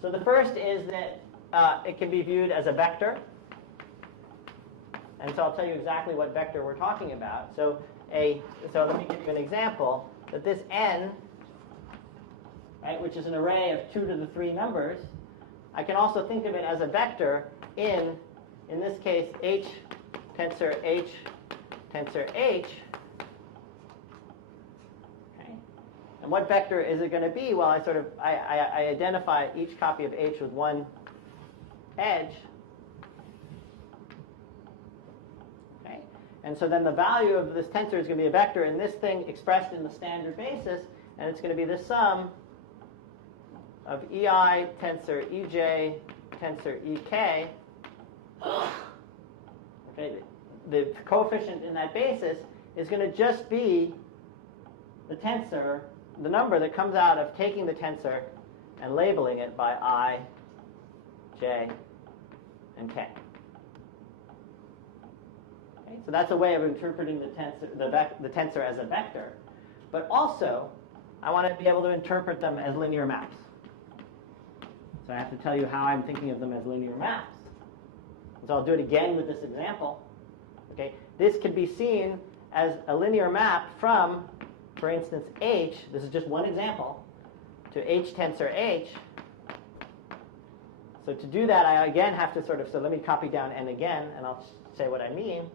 So the first is that it can be viewed as a vector. And so I'll tell you exactly what vector we're talking about. So let me give you an example. That this n, right, which is an array of 2 to the 3 numbers, I can also think of it as a vector in this case, H tensor H tensor H. Okay. And what vector is it going to be? Well, I identify each copy of H with one edge. Okay. And so then the value of this tensor is going to be a vector in this thing expressed in the standard basis, and it's going to be the sum of EI tensor EJ tensor EK. Okay, the coefficient in that basis is going to just be the tensor, the number that comes out of taking the tensor and labeling it by I, J, and K. Okay, so that's a way of interpreting the tensor as a vector. But also, I want to be able to interpret them as linear maps. So I have to tell you how I'm thinking of them as linear maps. So I'll do it again with this example. Okay, this can be seen as a linear map from, for instance, H. This is just one example, to H tensor H. So to do that, I again have to sort of, so let me copy down n again, and I'll say what I mean.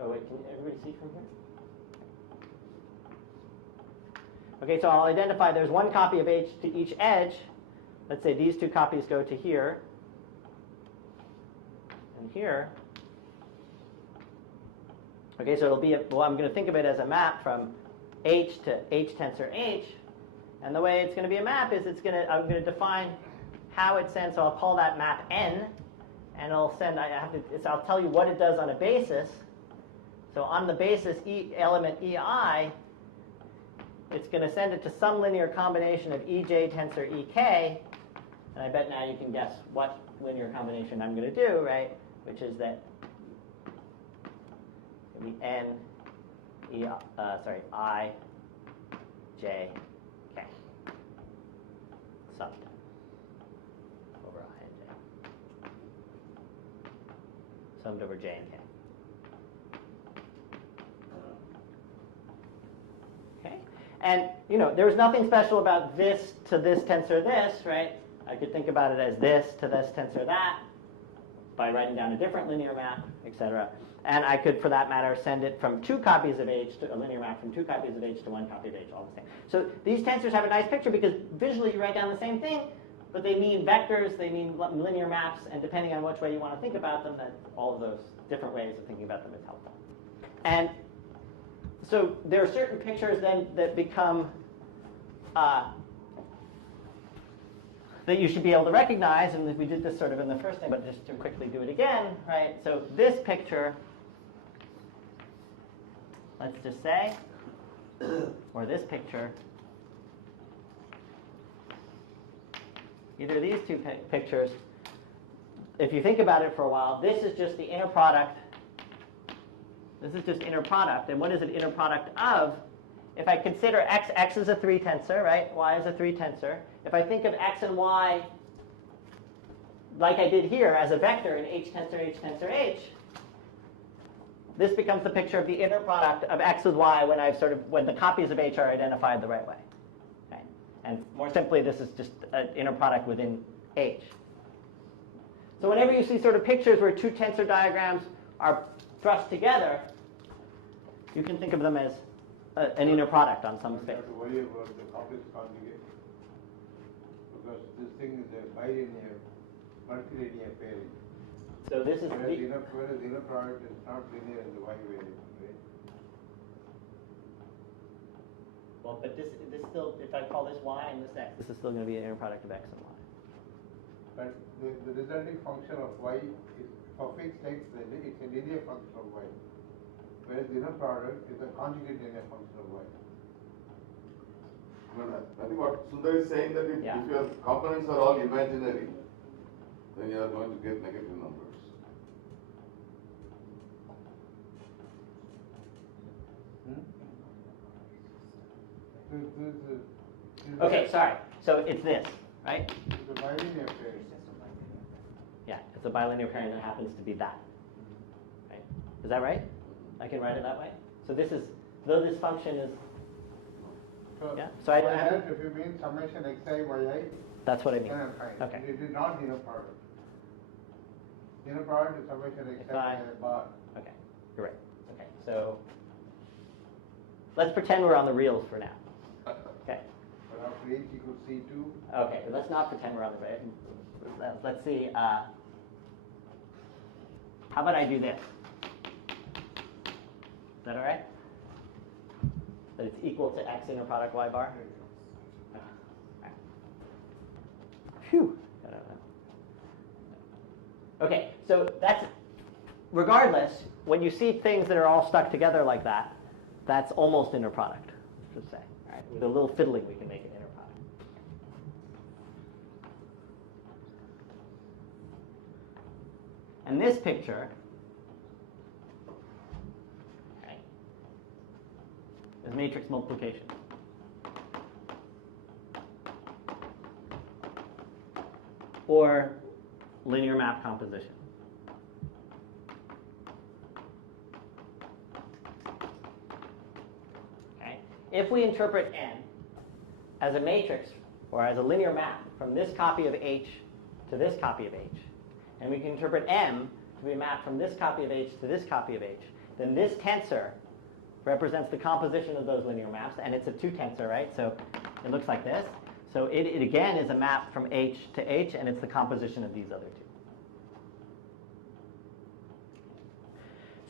Oh wait, can everybody see from here? Okay, so I'll identify there's one copy of h to each edge. Let's say these two copies go to here and here. Okay, so it'll be, well, I'm going to think of it as a map from h to h tensor h. And the way it's going to be a map is I'm going to define how it sends, so I'll call that map n, and I'll send, I'll tell you what it does on a basis. So on the basis element ei, it's going to send it to some linear combination of ej tensor ek, and I bet now you can guess what linear combination I'm going to do, right? Which is that it's going to be n, I, j, k, summed over I and j, summed over j and k. And there's nothing special about this to this tensor this, right? I could think about it as this to this tensor that by writing down a different linear map, etc. And I could, for that matter, send it from 2 copies of h to a linear map from 2 copies of h to 1 copy of h, all the same. So these tensors have a nice picture because visually you write down the same thing, but they mean vectors, they mean linear maps, and depending on which way you want to think about them, that all of those different ways of thinking about them is helpful. And so there are certain pictures then that become that you should be able to recognize, and we did this sort of in the first thing, but just to quickly do it again, right? So this picture, let's just say, or this picture, either of these two pictures, if you think about it for a while, this is just the inner product. This is just inner product. And what is it inner product of? If I consider x is a 3 tensor, right? Y is a 3 tensor. If I think of x and y like I did here as a vector in h tensor h, this becomes the picture of the inner product of x with y when the copies of h are identified the right way. Okay? And more simply, this is just an inner product within h. So whenever you see sort of pictures where 2 tensor diagrams are thrust together, you can think of them as an inner product on some space. You have to worry about the complex conjugate because this thing is a bilinear, multilinear pairing. So this is whereas the inner product is not linear in the y variable, right? Well, but this still, if I call this y and this x, this is still going to be an inner product of x and y. But the resulting function of y is for fixed x, it's a linear function of y. Whereas the inner product is a conjugate linear function of y. I think what Sundar is saying that if your components are all imaginary, then you are going to get negative numbers. Okay, sorry. So it's this, right? It's a bilinear pairing. Yeah, it's a bilinear pairing that happens to be that. Right? Is that right? I can write it that way? So this is, though this function is, So, yeah? So I have, if you mean summation xi yi, that's what I mean. then I'm fine. Okay. It is not the inner product. The inner product is summation xi Xi. bar. Okay, you're right. Okay, so let's pretend we're on the reals for now. Okay. But after h equals c2. Okay, but let's not pretend we're on the reals. Let's see. How about I do this? Is that all right? That it's equal to x inner product y bar? Okay. Phew. Okay, so that's, regardless, when you see things that are all stuck together like that, that's almost inner product, let's say. All right? With a little fiddling, we can make it inner product. And this picture, okay, is matrix multiplication. Or linear map composition. Okay. If we interpret n as a matrix or as a linear map from this copy of h to this copy of H, and we can interpret M to be a map from this copy of H to this copy of H, then this tensor represents the composition of those linear maps, and it's a 2 tensor, right? So it looks like this. So it again is a map from H to H, and it's the composition of these other 2.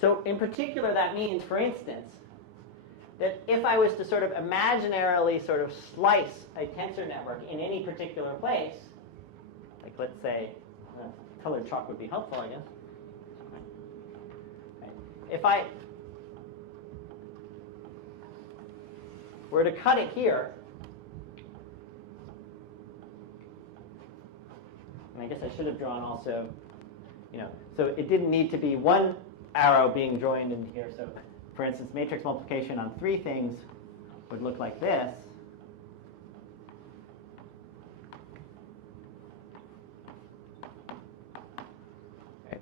So in particular, that means, for instance, that if I was to sort of imaginarily sort of slice a tensor network in any particular place, like let's say, colored chalk would be helpful, I guess. Right. If I were to cut it here, and I guess I should have drawn also, so it didn't need to be one arrow being joined in here. So for instance, matrix multiplication on 3 things would look like this. Right.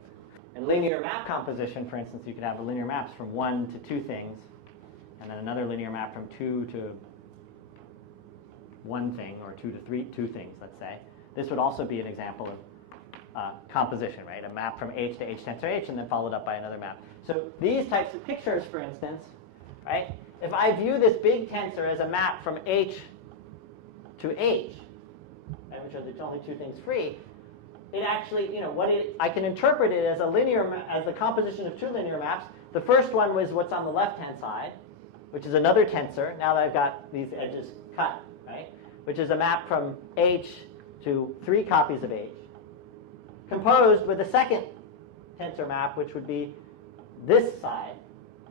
And linear map composition, for instance, you could have a linear maps from 1 to 2 things, and then another linear map from 2 to 1 thing, or 2 to 2 things, let's say. This would also be an example of composition, right? A map from H to H tensor H, and then followed up by another map. So these types of pictures, for instance, right? If I view this big tensor as a map from H to H, right, which are the only 2 things free, it actually, I can interpret it as as the composition of 2 linear maps. The first one was what's on the left-hand side, which is another tensor. Now that I've got these edges cut, right? Which is a map from H to 3 copies of H, composed with a second tensor map, which would be this side,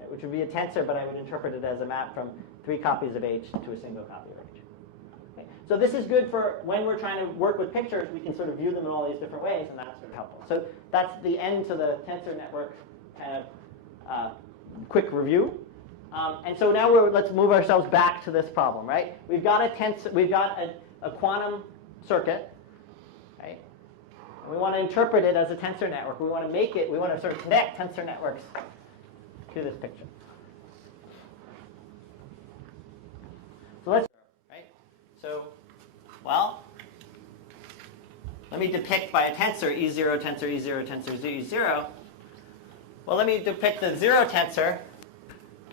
which would be a tensor, but I would interpret it as a map from 3 copies of H to a single copy of H. Okay. So this is good for when we're trying to work with pictures. We can sort of view them in all these different ways, and that's sort of helpful. So that's the end to the tensor network kind of quick review. And so now let's move ourselves back to this problem, right? We've got a quantum circuit, right? And we want to interpret it as a tensor network. We want to sort of connect tensor networks to this picture. So let's, right? So, well, let me depict by a tensor E0, tensor E0, tensor E0. Well, let me depict the 0 tensor,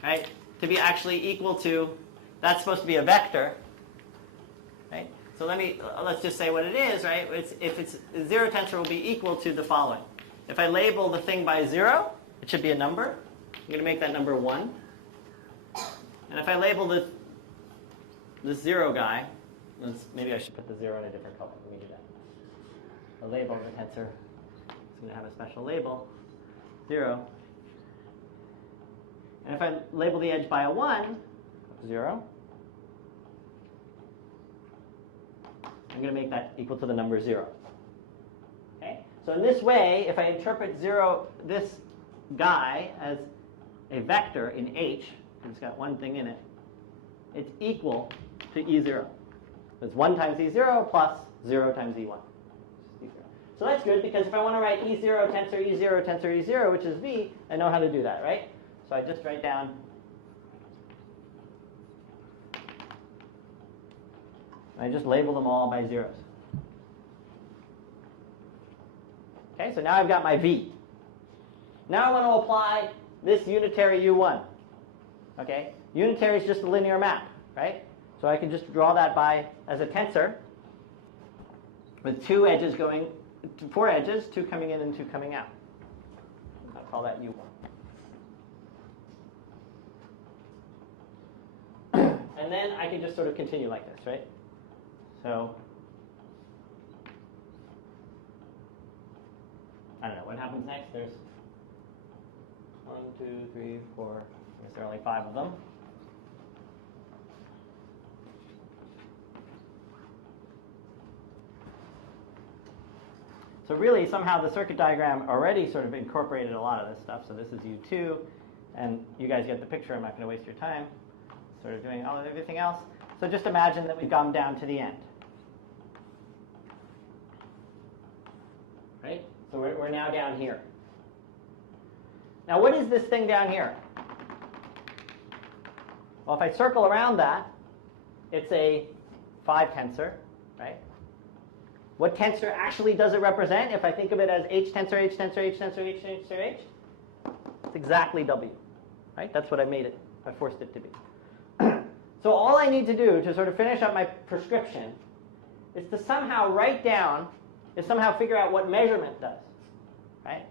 right, to be actually equal to, that's supposed to be a vector, right? So let's just say what it is, right? If it's 0 tensor will be equal to the following. If I label the thing by 0, it should be a number. I'm going to make that number 1. And if I label this 0 guy, maybe I should put the 0 in a different color. Let me do that. I'll label the tensor. It's going to have a special label, 0. And if I label the edge by a 1, 0, I'm going to make that equal to the number 0. Okay? So in this way, if I interpret this guy as a vector in H, it's got one thing in it, it's equal to E0. It's 1 times E0 plus 0 times E1. So that's good, because if I want to write E0, tensor E0, tensor E0, which is V, I know how to do that, right? So I just write down I just label them all by zeros. Okay, so now I've got my V. Now I want to apply this unitary U1. Okay, unitary is just a linear map, right? So I can just draw that as a tensor with 4 edges, 2 coming in and 2 coming out. I'll call that U1. And then I can just sort of continue like this, right? So, I don't know, what happens next? There's 1, 2, 3, 4, I guess there are only 5 of them. So really, somehow the circuit diagram already sort of incorporated a lot of this stuff. So this is U2, and you guys get the picture. I'm not going to waste your time sort of doing everything else. So just imagine that we've gone down to the end. Right? So we're now down here. Now what is this thing down here? Well, if I circle around that, it's a 5 tensor, right? What tensor actually does it represent? If I think of it as H tensor, H tensor, H tensor, H tensor, H, it's exactly W, right? That's what I made it, I forced it to be. So all I need to do to sort of finish up my prescription is to somehow write down, is somehow figure out what measurement does, right?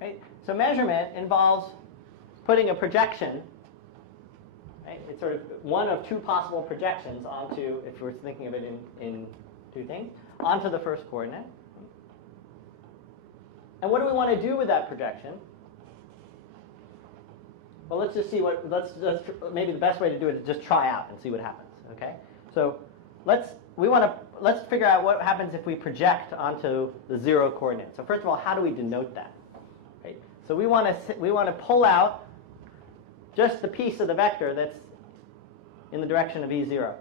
Right? So measurement involves putting a projection, right? It's sort of one of two possible projections onto, if we're thinking of it in two things, onto the first coordinate. And what do we want to do with that projection? Well, let's just see what, maybe the best way to do it is just try out and see what happens, okay? So let's figure out what happens if we project onto the 0 coordinate. So first of all, how do we denote that? Right? So we want to pull out just the piece of the vector that's in the direction of E0. Right?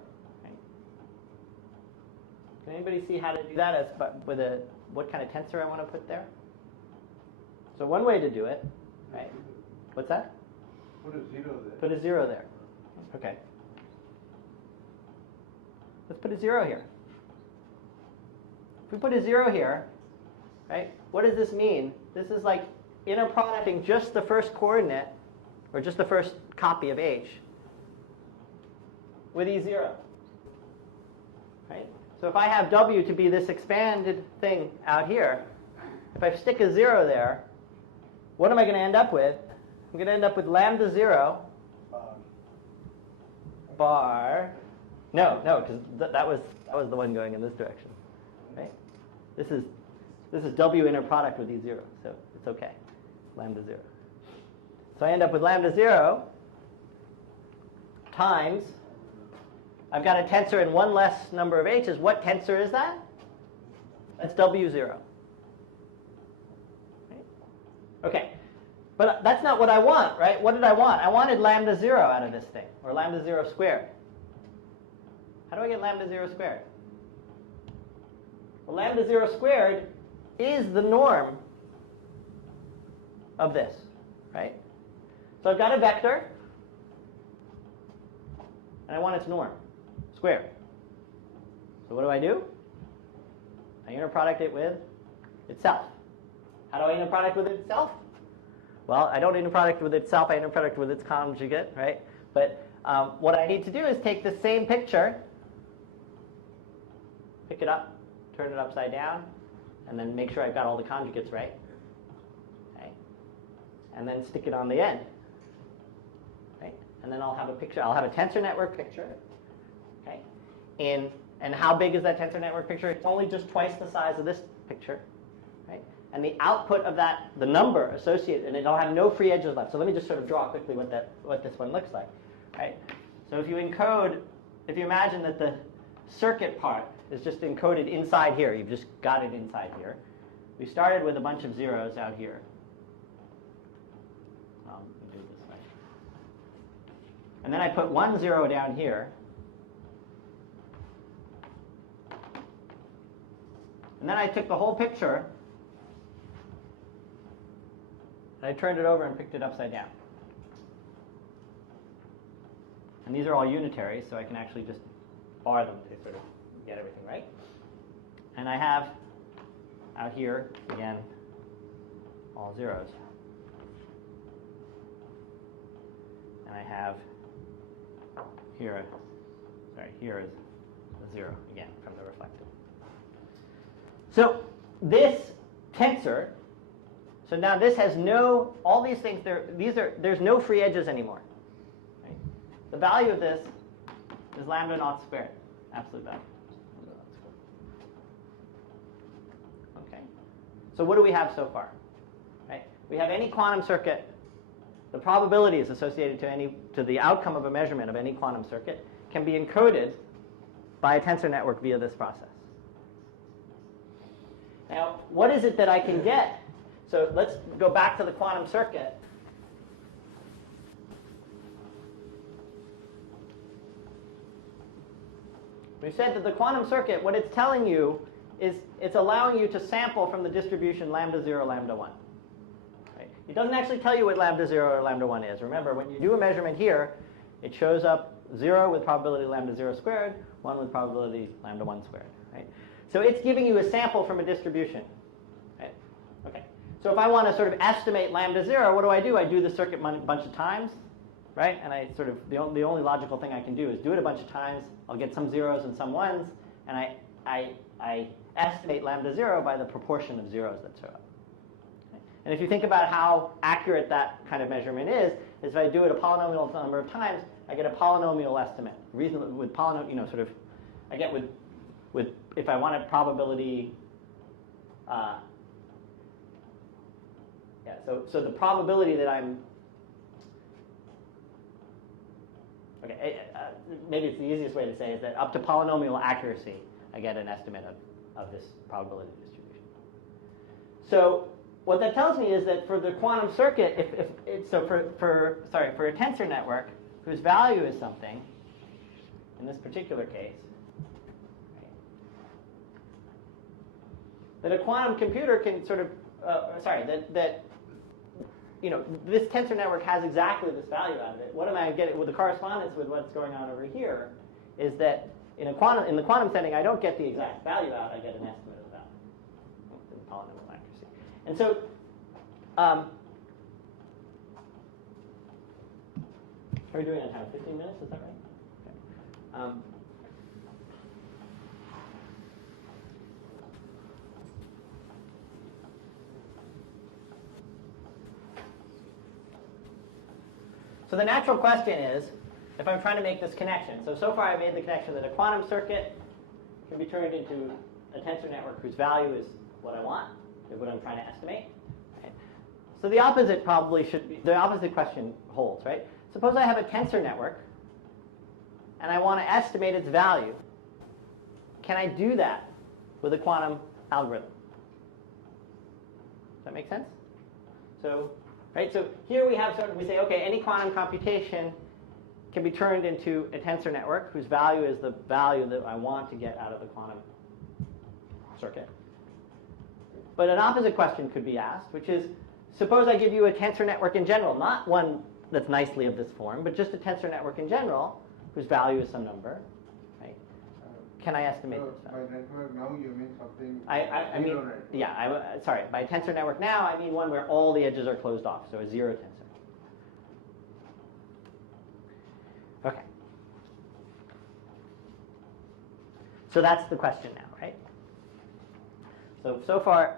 Can anybody see how to do that what kind of tensor I want to put there? So one way to do it, right? What's that? Put a 0 there. Put a 0 there. Okay. Let's put a 0 here. If we put a 0 here, right, what does this mean? This is like inner producting just the first coordinate, or just the first copy of H, with E0. Right? So if I have W to be this expanded thing out here, if I stick a 0 there, what am I going to end up with? I'm going to end up with lambda 0 bar. No, because that was the one going in this direction. Right? This is W inner product with E0, so it's okay. Lambda 0. So I end up with lambda 0 times, I've got a tensor in one less number of H's. What tensor is that? That's W0. Right? Okay. But that's not what I want, right? What did I want? I wanted lambda 0 out of this thing, or lambda 0 squared. How do I get lambda 0 squared? Well, lambda 0 squared is the norm of this, right? So I've got a vector, and I want its norm, squared. So what do? I inner product it with itself. How do I inner product with itself? Well, I don't inner product with itself, I inner product with its conjugate, right? But what I need to do is take the same picture, pick it up, turn it upside down, and then make sure I've got all the conjugates right. Okay? And then stick it on the end. Right? And then I'll have a picture, I'll have a tensor network picture. Okay? And how big is that tensor network picture? It's only just twice the size of this picture. Right? And the output of that, the number associated, and it'll have no free edges left. So let me just sort of draw quickly what this one looks like. Right? So if you imagine that the circuit part is just encoded inside here, you've just got it inside here. We started with a bunch of zeros out here. Let me do it this way. And then I put 1 0 down here. And then I took the whole picture, and I turned it over and picked it upside down. And these are all unitaries, so I can actually just bar them to sort of get everything right. And I have out here, again, all zeros. And I have here, here is a 0, again, from the reflected. So this tensor, so now this has no, all these things, there's no free edges anymore. Right? The value of this is lambda naught squared, absolute value. Okay. So what do we have so far? Right? We have any quantum circuit, the probabilities associated to the outcome of a measurement of any quantum circuit can be encoded by a tensor network via this process. Now, what is it that I can get? So let's go back to the quantum circuit. We said that the quantum circuit, what it's telling you is it's allowing you to sample from the distribution lambda 0, lambda 1. Right? It doesn't actually tell you what lambda 0 or lambda 1 is. Remember, when you do a measurement here, it shows up 0 with probability lambda 0 squared, 1 with probability lambda 1 squared. Right? So it's giving you a sample from a distribution. Right? Okay. So if I want to sort of estimate lambda 0, what do? I do the circuit a bunch of times. Right? And I sort of, the only logical thing I can do is do it a bunch of times. I'll get some zeros and some ones, and I estimate lambda 0 by the proportion of zeros that show up. Okay? And if you think about how accurate that kind of measurement is if I do it a polynomial number of times, I get a polynomial estimate. Reasonably, with polynomial, sort of, I get with if I wanted probability. So the probability that I'm maybe it's the easiest way to say is that up to polynomial accuracy, I get an estimate of this probability distribution. So what that tells me is that for the quantum circuit, for a tensor network whose value is something, in this particular case, that a quantum computer can sort of, this tensor network has exactly this value out of it. What am I getting with the correspondence with what's going on over here is that in the quantum setting, I don't get the exact value out. I get an estimate of the value in polynomial accuracy. And so, are we doing on time? 15 minutes? Is that right? Okay. So the natural question is, if I'm trying to make this connection, so far I made the connection that a quantum circuit can be turned into a tensor network whose value is what I want, is what I'm trying to estimate. Right? So the opposite the opposite question holds, right? Suppose I have a tensor network, and I want to estimate its value. Can I do that with a quantum algorithm? Does that make sense? So here we have we say, okay, any quantum computation can be turned into a tensor network whose value is the value that I want to get out of the quantum circuit. But an opposite question could be asked, which is, suppose I give you a tensor network in general, not one that's nicely of this form, but just a tensor network in general whose value is some number. Right? Can I estimate this value? By network now you mean something I mean, network. yeah, sorry. By tensor network now, I mean one where all the edges are closed off, so a zero tensor. Okay. So that's the question now, right? So far,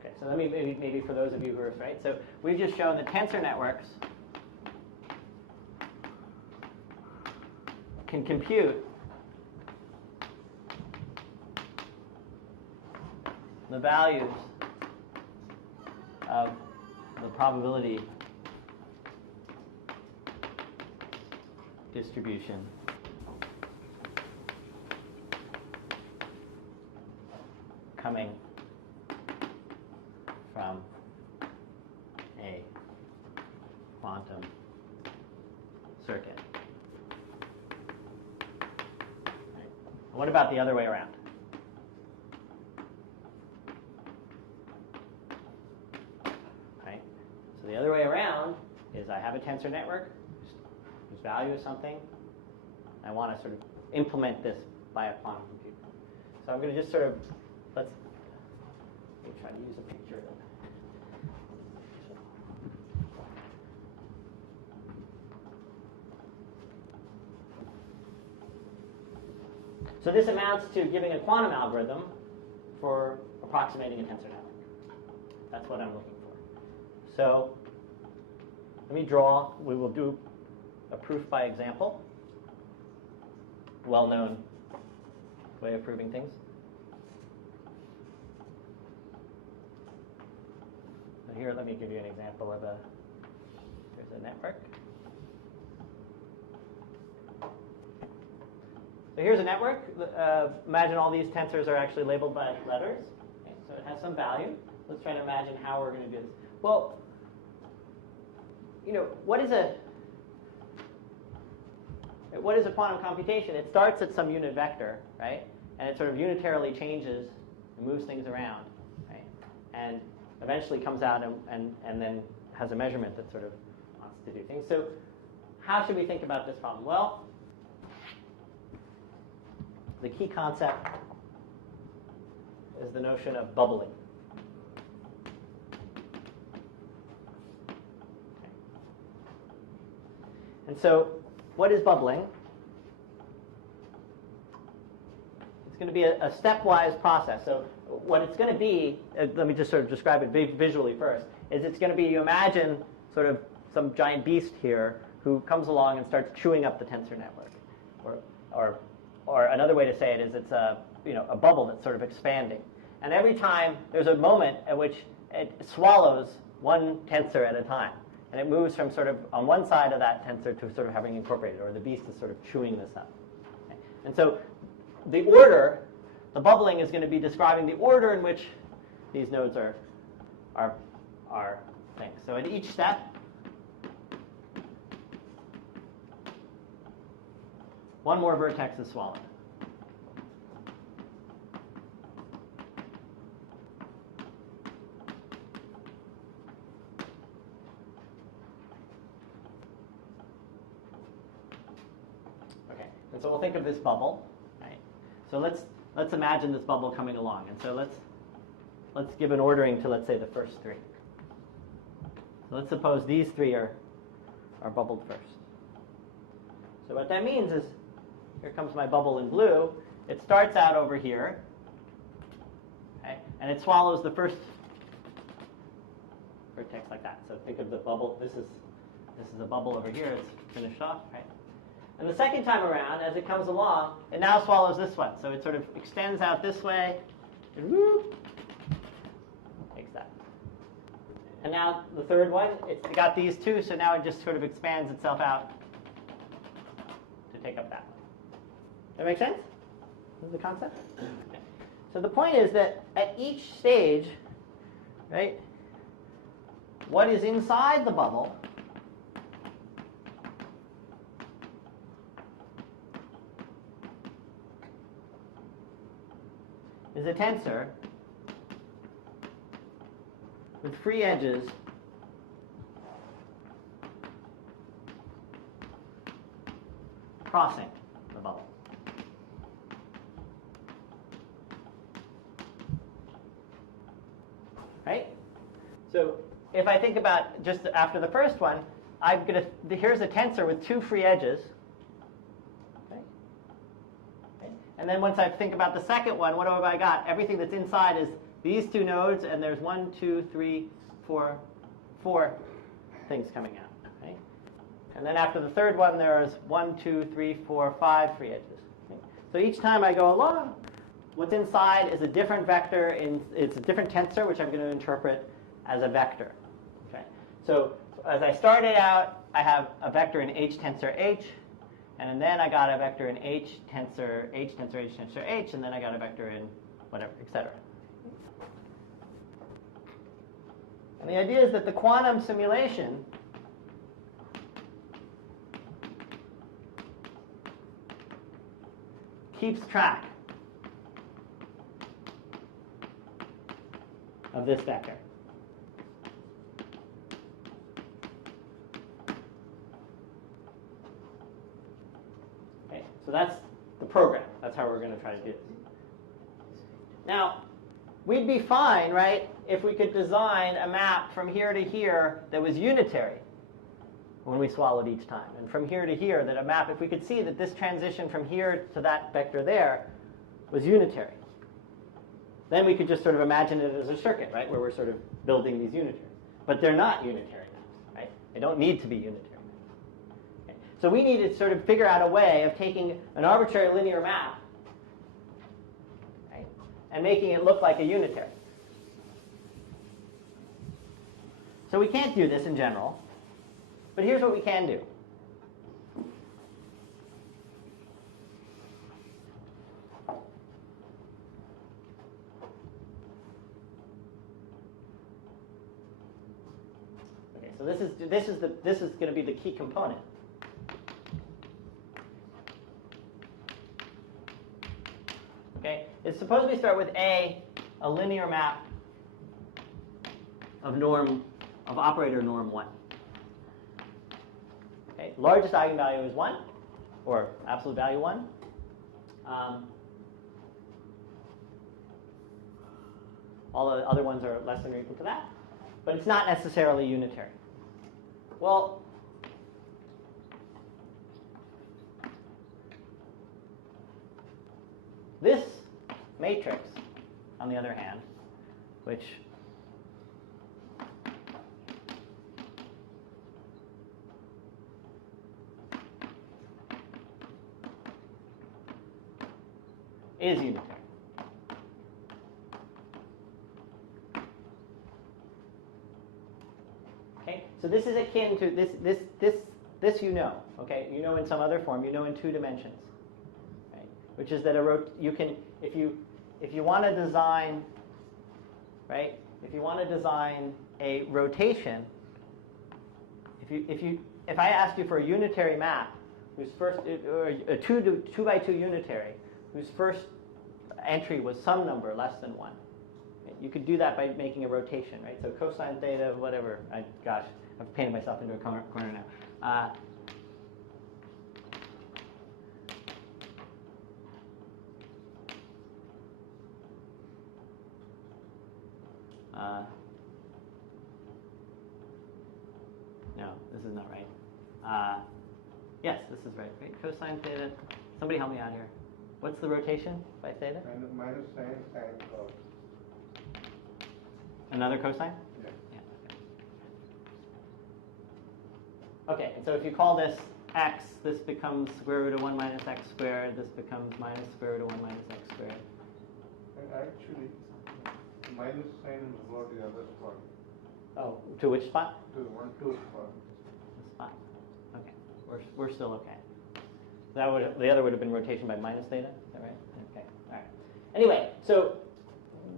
okay, so let me maybe for those of you who are, right? So we've just shown that tensor networks can compute the values of the probability distribution coming from a quantum circuit. Right. What about the other way around? Right. So the other way around is I have a tensor network whose value is something. I want to sort of implement this by a quantum computer. So I'm going to just sort of, let me try to use a picture. So this amounts to giving a quantum algorithm for approximating a tensor network. That's what I'm looking for. So let me draw. We will do a proof by example. Well-known way of proving things. So here, let me give you an example of here's a network. So here's a network. Imagine all these tensors are actually labeled by letters. Okay, so it has some value. Let's try to imagine how we're going to do this. Well, what is a quantum computation? It starts at some unit vector, right? And it sort of unitarily changes and moves things around, right? And eventually comes out and then has a measurement that sort of wants to do things. So how should we think about this problem? Well, the key concept is the notion of bubbling. And so what is bubbling? It's going to be a stepwise process. So what it's going to be, let me just sort of describe it visually first, is it's going to be, you imagine sort of some giant beast here who comes along and starts chewing up the tensor network. Or another way to say it is it's a bubble that's sort of expanding. And every time there's a moment at which it swallows one tensor at a time. And it moves from sort of on one side of that tensor to sort of having incorporated, or the beast is sort of chewing this up. Okay? And so the order, the bubbling is going to be describing the order in which these nodes are things. So at each step, one more vertex is swallowed. Okay, and so we'll think of this bubble. Right? So let's imagine this bubble coming along, and so let's give an ordering to, let's say, the first three. So let's suppose these three are bubbled first. So what that means is, here comes my bubble in blue. It starts out over here, okay, and it swallows the first vertex like that. So think of the bubble. This is a bubble over here. It's finished off, right? And the second time around, as it comes along, it now swallows this one. So it sort of extends out this way, and whoop, takes that. And now the third one, it's got these two, so now it just sort of expands itself out to take up that one. That make sense? This is the concept? Okay. So the point is that at each stage, right, what is inside the bubble is a tensor with free edges crossing the bubble. Right? So if I think about just after the first one, here's a tensor with two free edges. Okay? Okay? And then once I think about the second one, what have I got? Everything that's inside is these two nodes, and there's 1, 2, 3, 4 things coming out. Okay? And then after the third one, there's 1, 2, 3, 4, 5 free edges. Okay? So each time I go along, what's inside is a different vector. It's a different tensor, which I'm going to interpret as a vector. Okay? So as I started out, I have a vector in H tensor H, and then I got a vector in H tensor H tensor H tensor H, and then I got a vector in whatever, etc. And the idea is that the quantum simulation keeps track of this vector. Okay, so that's the program. That's how we're going to try to do this. Now, we'd be fine, right, if we could design a map from here to here that was unitary when we swallowed each time. And from here to here, that a map, if we could see that this transition from here to that vector there was unitary. Then we could just sort of imagine it as a circuit, right, where we're sort of building these unitaries. But they're not unitary maps, right? They don't need to be unitary maps. Okay. So we need to sort of figure out a way of taking an arbitrary linear map, right, and making it look like a unitary. So we can't do this in general, but here's what we can do. Okay, so this is going to be the key component. Okay, it's suppose we start with a linear map of operator norm 1. Okay, largest eigenvalue is 1, or absolute value 1. All the other ones are less than or equal to that, but it's not necessarily unitary. Well, this matrix, on the other hand, which is unitary. Okay, so this is akin to this you know. Okay, you know in some other form. You know in 2 dimensions, right? Which is that you can if you want to design, right? If you want to design a rotation, if I ask you for a unitary map whose first or a 2 by 2 unitary whose first entry was some number less than 1. You could do that by making a rotation, right? So cosine theta, whatever. Gosh, I've painted myself into a corner now. No, this is not right. Yes, this is right. Cosine theta. Somebody help me out here. What's the rotation by theta? Minus sine cos. Another cosine? Yeah. Okay, and so if you call this x, this becomes square root of 1 minus x squared. This becomes minus square root of 1 minus x squared. And actually, minus sign will go to the other spot. Oh, to which spot? To 1, 2 spot. This spot. Okay, we're still okay. The other would have been rotation by minus theta. Is that right? Okay. All right. Anyway, so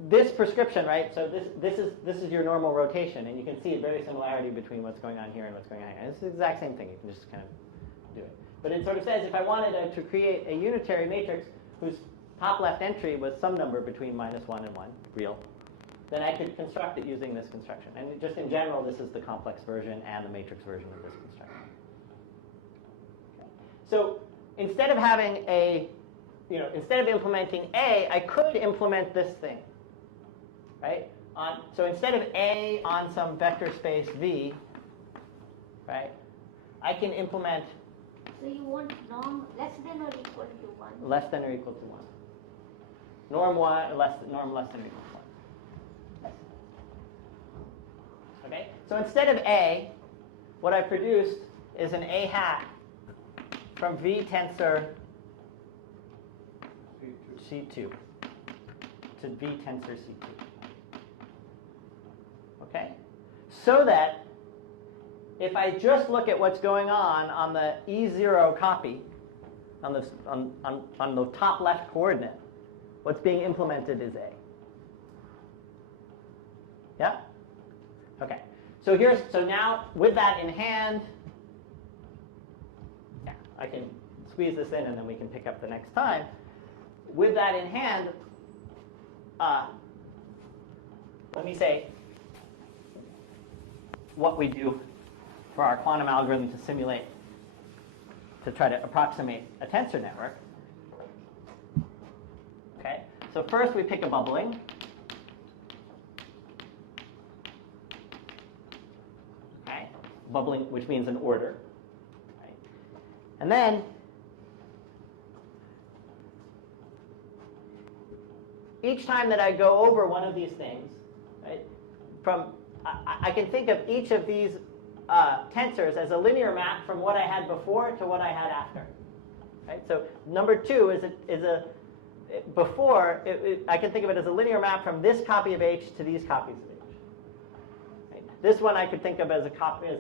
this prescription, right? So this is your normal rotation, and you can see a very similarity between what's going on here and what's going on here. And it's the exact same thing. You can just kind of do it. But it sort of says if I wanted to create a unitary matrix whose top left entry was some number between minus 1 and 1, real, then I could construct it using this construction. And just in general, this is the complex version and the matrix version of this construction. Okay. So instead of having instead of implementing A, I could implement this thing, right? So instead of A on some vector space V, right, I can implement. So you want norm less than or equal to 1? Less than or equal to 1. Norm 1, norm less than or equal to 1. Okay, so instead of A, what I produced is an A hat from V tensor C2 to V tensor C2. Okay, so that if I just look at what's going on the E0 copy, on the top left coordinate, what's being implemented is A. Yeah? Okay. So now with that in hand, yeah, I can squeeze this in and then we can pick up the next time. With that in hand, let me say what we do for our quantum algorithm to simulate, to try to approximate a tensor network. Okay, so first we pick a bubbling. Okay, bubbling, which means an order. Right? And then each time that I go over one of these things, right, I can think of each of these tensors as a linear map from what I had before to what I had after. Right? So number 2 is a before. I can think of it as a linear map from this copy of H to these copies of H. Right? This one I could think of as a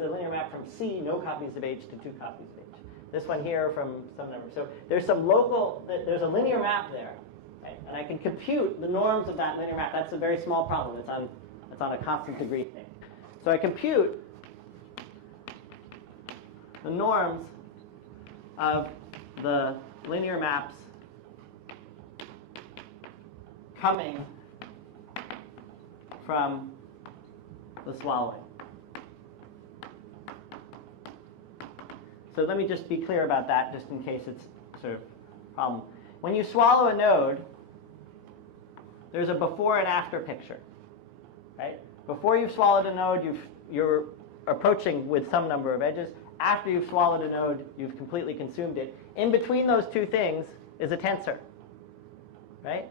linear map from C, no copies of H, to 2 copies of H. This one here from some number. So there's there's a linear map there. Right? And I can compute the norms of that linear map. That's a very small problem. It's on a constant degree thing. So I compute the norms of the linear maps coming from the swallowing. So let me just be clear about that, just in case it's sort of a problem. When you swallow a node, there's a before and after picture, right? Before you've swallowed a node, you're approaching with some number of edges. After you've swallowed a node, you've completely consumed it. In between those two things is a tensor, right?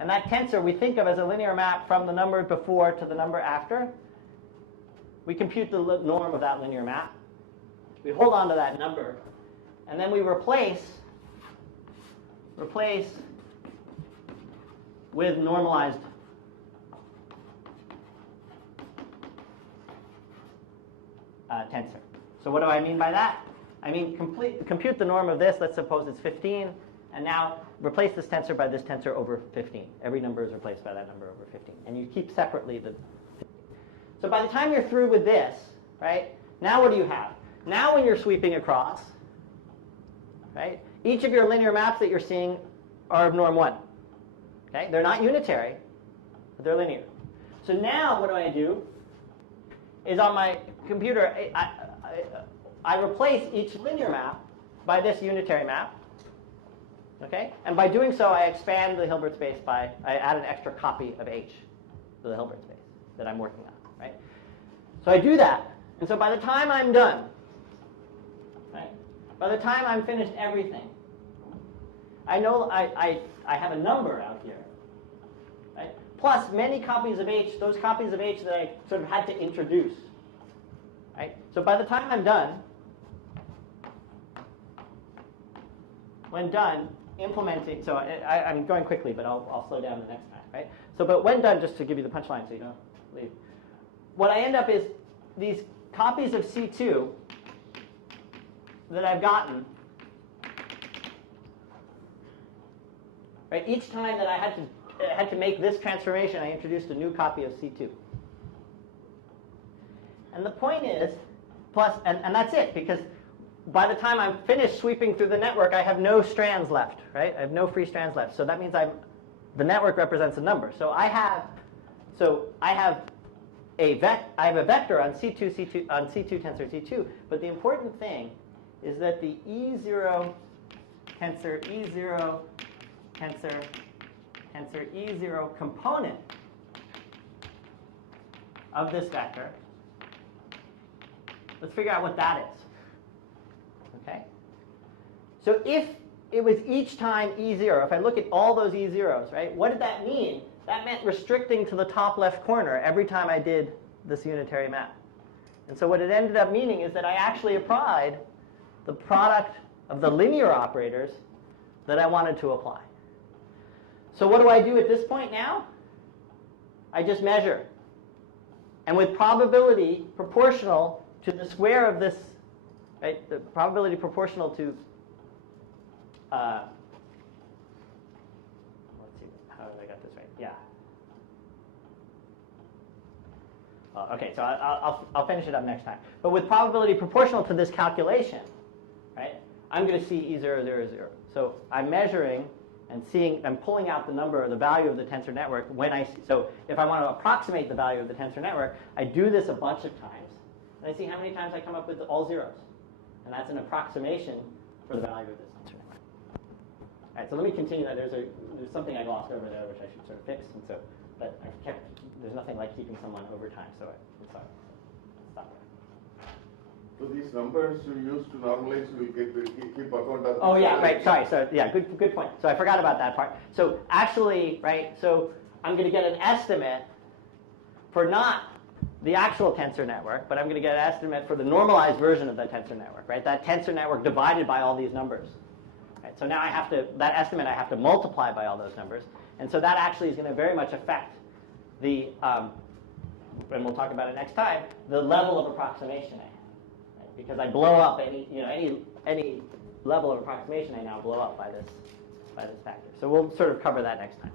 And that tensor we think of as a linear map from the number before to the number after. We compute the norm of that linear map. We hold on to that number, and then we replace with normalized tensor. So what do I mean by that? I mean compute the norm of this. Let's suppose it's 15, and now replace this tensor by this tensor over 15. Every number is replaced by that number over 15, and you keep separately the 15. So by the time you're through with this, right, now what do you have? Now when you're sweeping across, right, each of your linear maps that you're seeing are of norm 1. Okay? They're not unitary, but they're linear. So now what do? Is on my computer, I replace each linear map by this unitary map. Okay? And by doing so, I expand the Hilbert space I add an extra copy of H to the Hilbert space that I'm working on. Right? So I do that. And so by the time I'm done, right, by the time I'm finished everything, I know I have a number out here, right? Plus many copies of H, those copies of H that I sort of had to introduce, right? So by the time I'm done, when done, implementing, so I'm going quickly, but I'll slow down the next time, right? So, but when done, just to give you the punchline so you don't leave, what I end up is these copies of C2 that I've gotten, right? Each time that I had to make this transformation, I introduced a new copy of C2. And the point is, and that's it, because by the time I'm finished sweeping through the network, I have no strands left, right? I have no free strands left. So that means the network represents a number. So I have a vector on C2 tensor C2, but the important thing is that the E0 tensor E0 tensor E0 component of this vector, let's figure out what that is. Okay? So if it was each time E0, if I look at all those E0s, right, what did that mean? That meant restricting to the top left corner every time I did this unitary map. And so what it ended up meaning is that I actually applied the product of the linear operators that I wanted to apply. So what do I do at this point now? I just measure. And with probability proportional to the square of this, right, the probability proportional to, let's see, how did I get this right? Yeah. Okay, so I'll finish it up next time. But with probability proportional to this calculation, right, I'm going to see E0, 0, 0. So I'm measuring and seeing, I'm pulling out the number or the value of the tensor network when I see. So if I want to approximate the value of the tensor network, I do this a bunch of times. And I see how many times I come up with all zeros. And that's an approximation for the value of this tensor network. All right, so let me continue that. There's something I glossed over there which I should sort of fix. And so, but there's nothing like keeping someone over time, so I'm sorry. Stop there. So these numbers you use to normalize will keep account of. Oh yeah, right. Sorry. So yeah, good point. So I forgot about that part. So actually, right. So I'm going to get an estimate for not the actual tensor network, but I'm going to get an estimate for the normalized version of that tensor network, right? That tensor network divided by all these numbers. Right? So now I have to, that estimate I have to multiply by all those numbers, and so that actually is going to very much affect the, and we'll talk about it next time, the level of approximation I have. Because I blow up any level of approximation I now blow up by this factor. So we'll sort of cover that next time.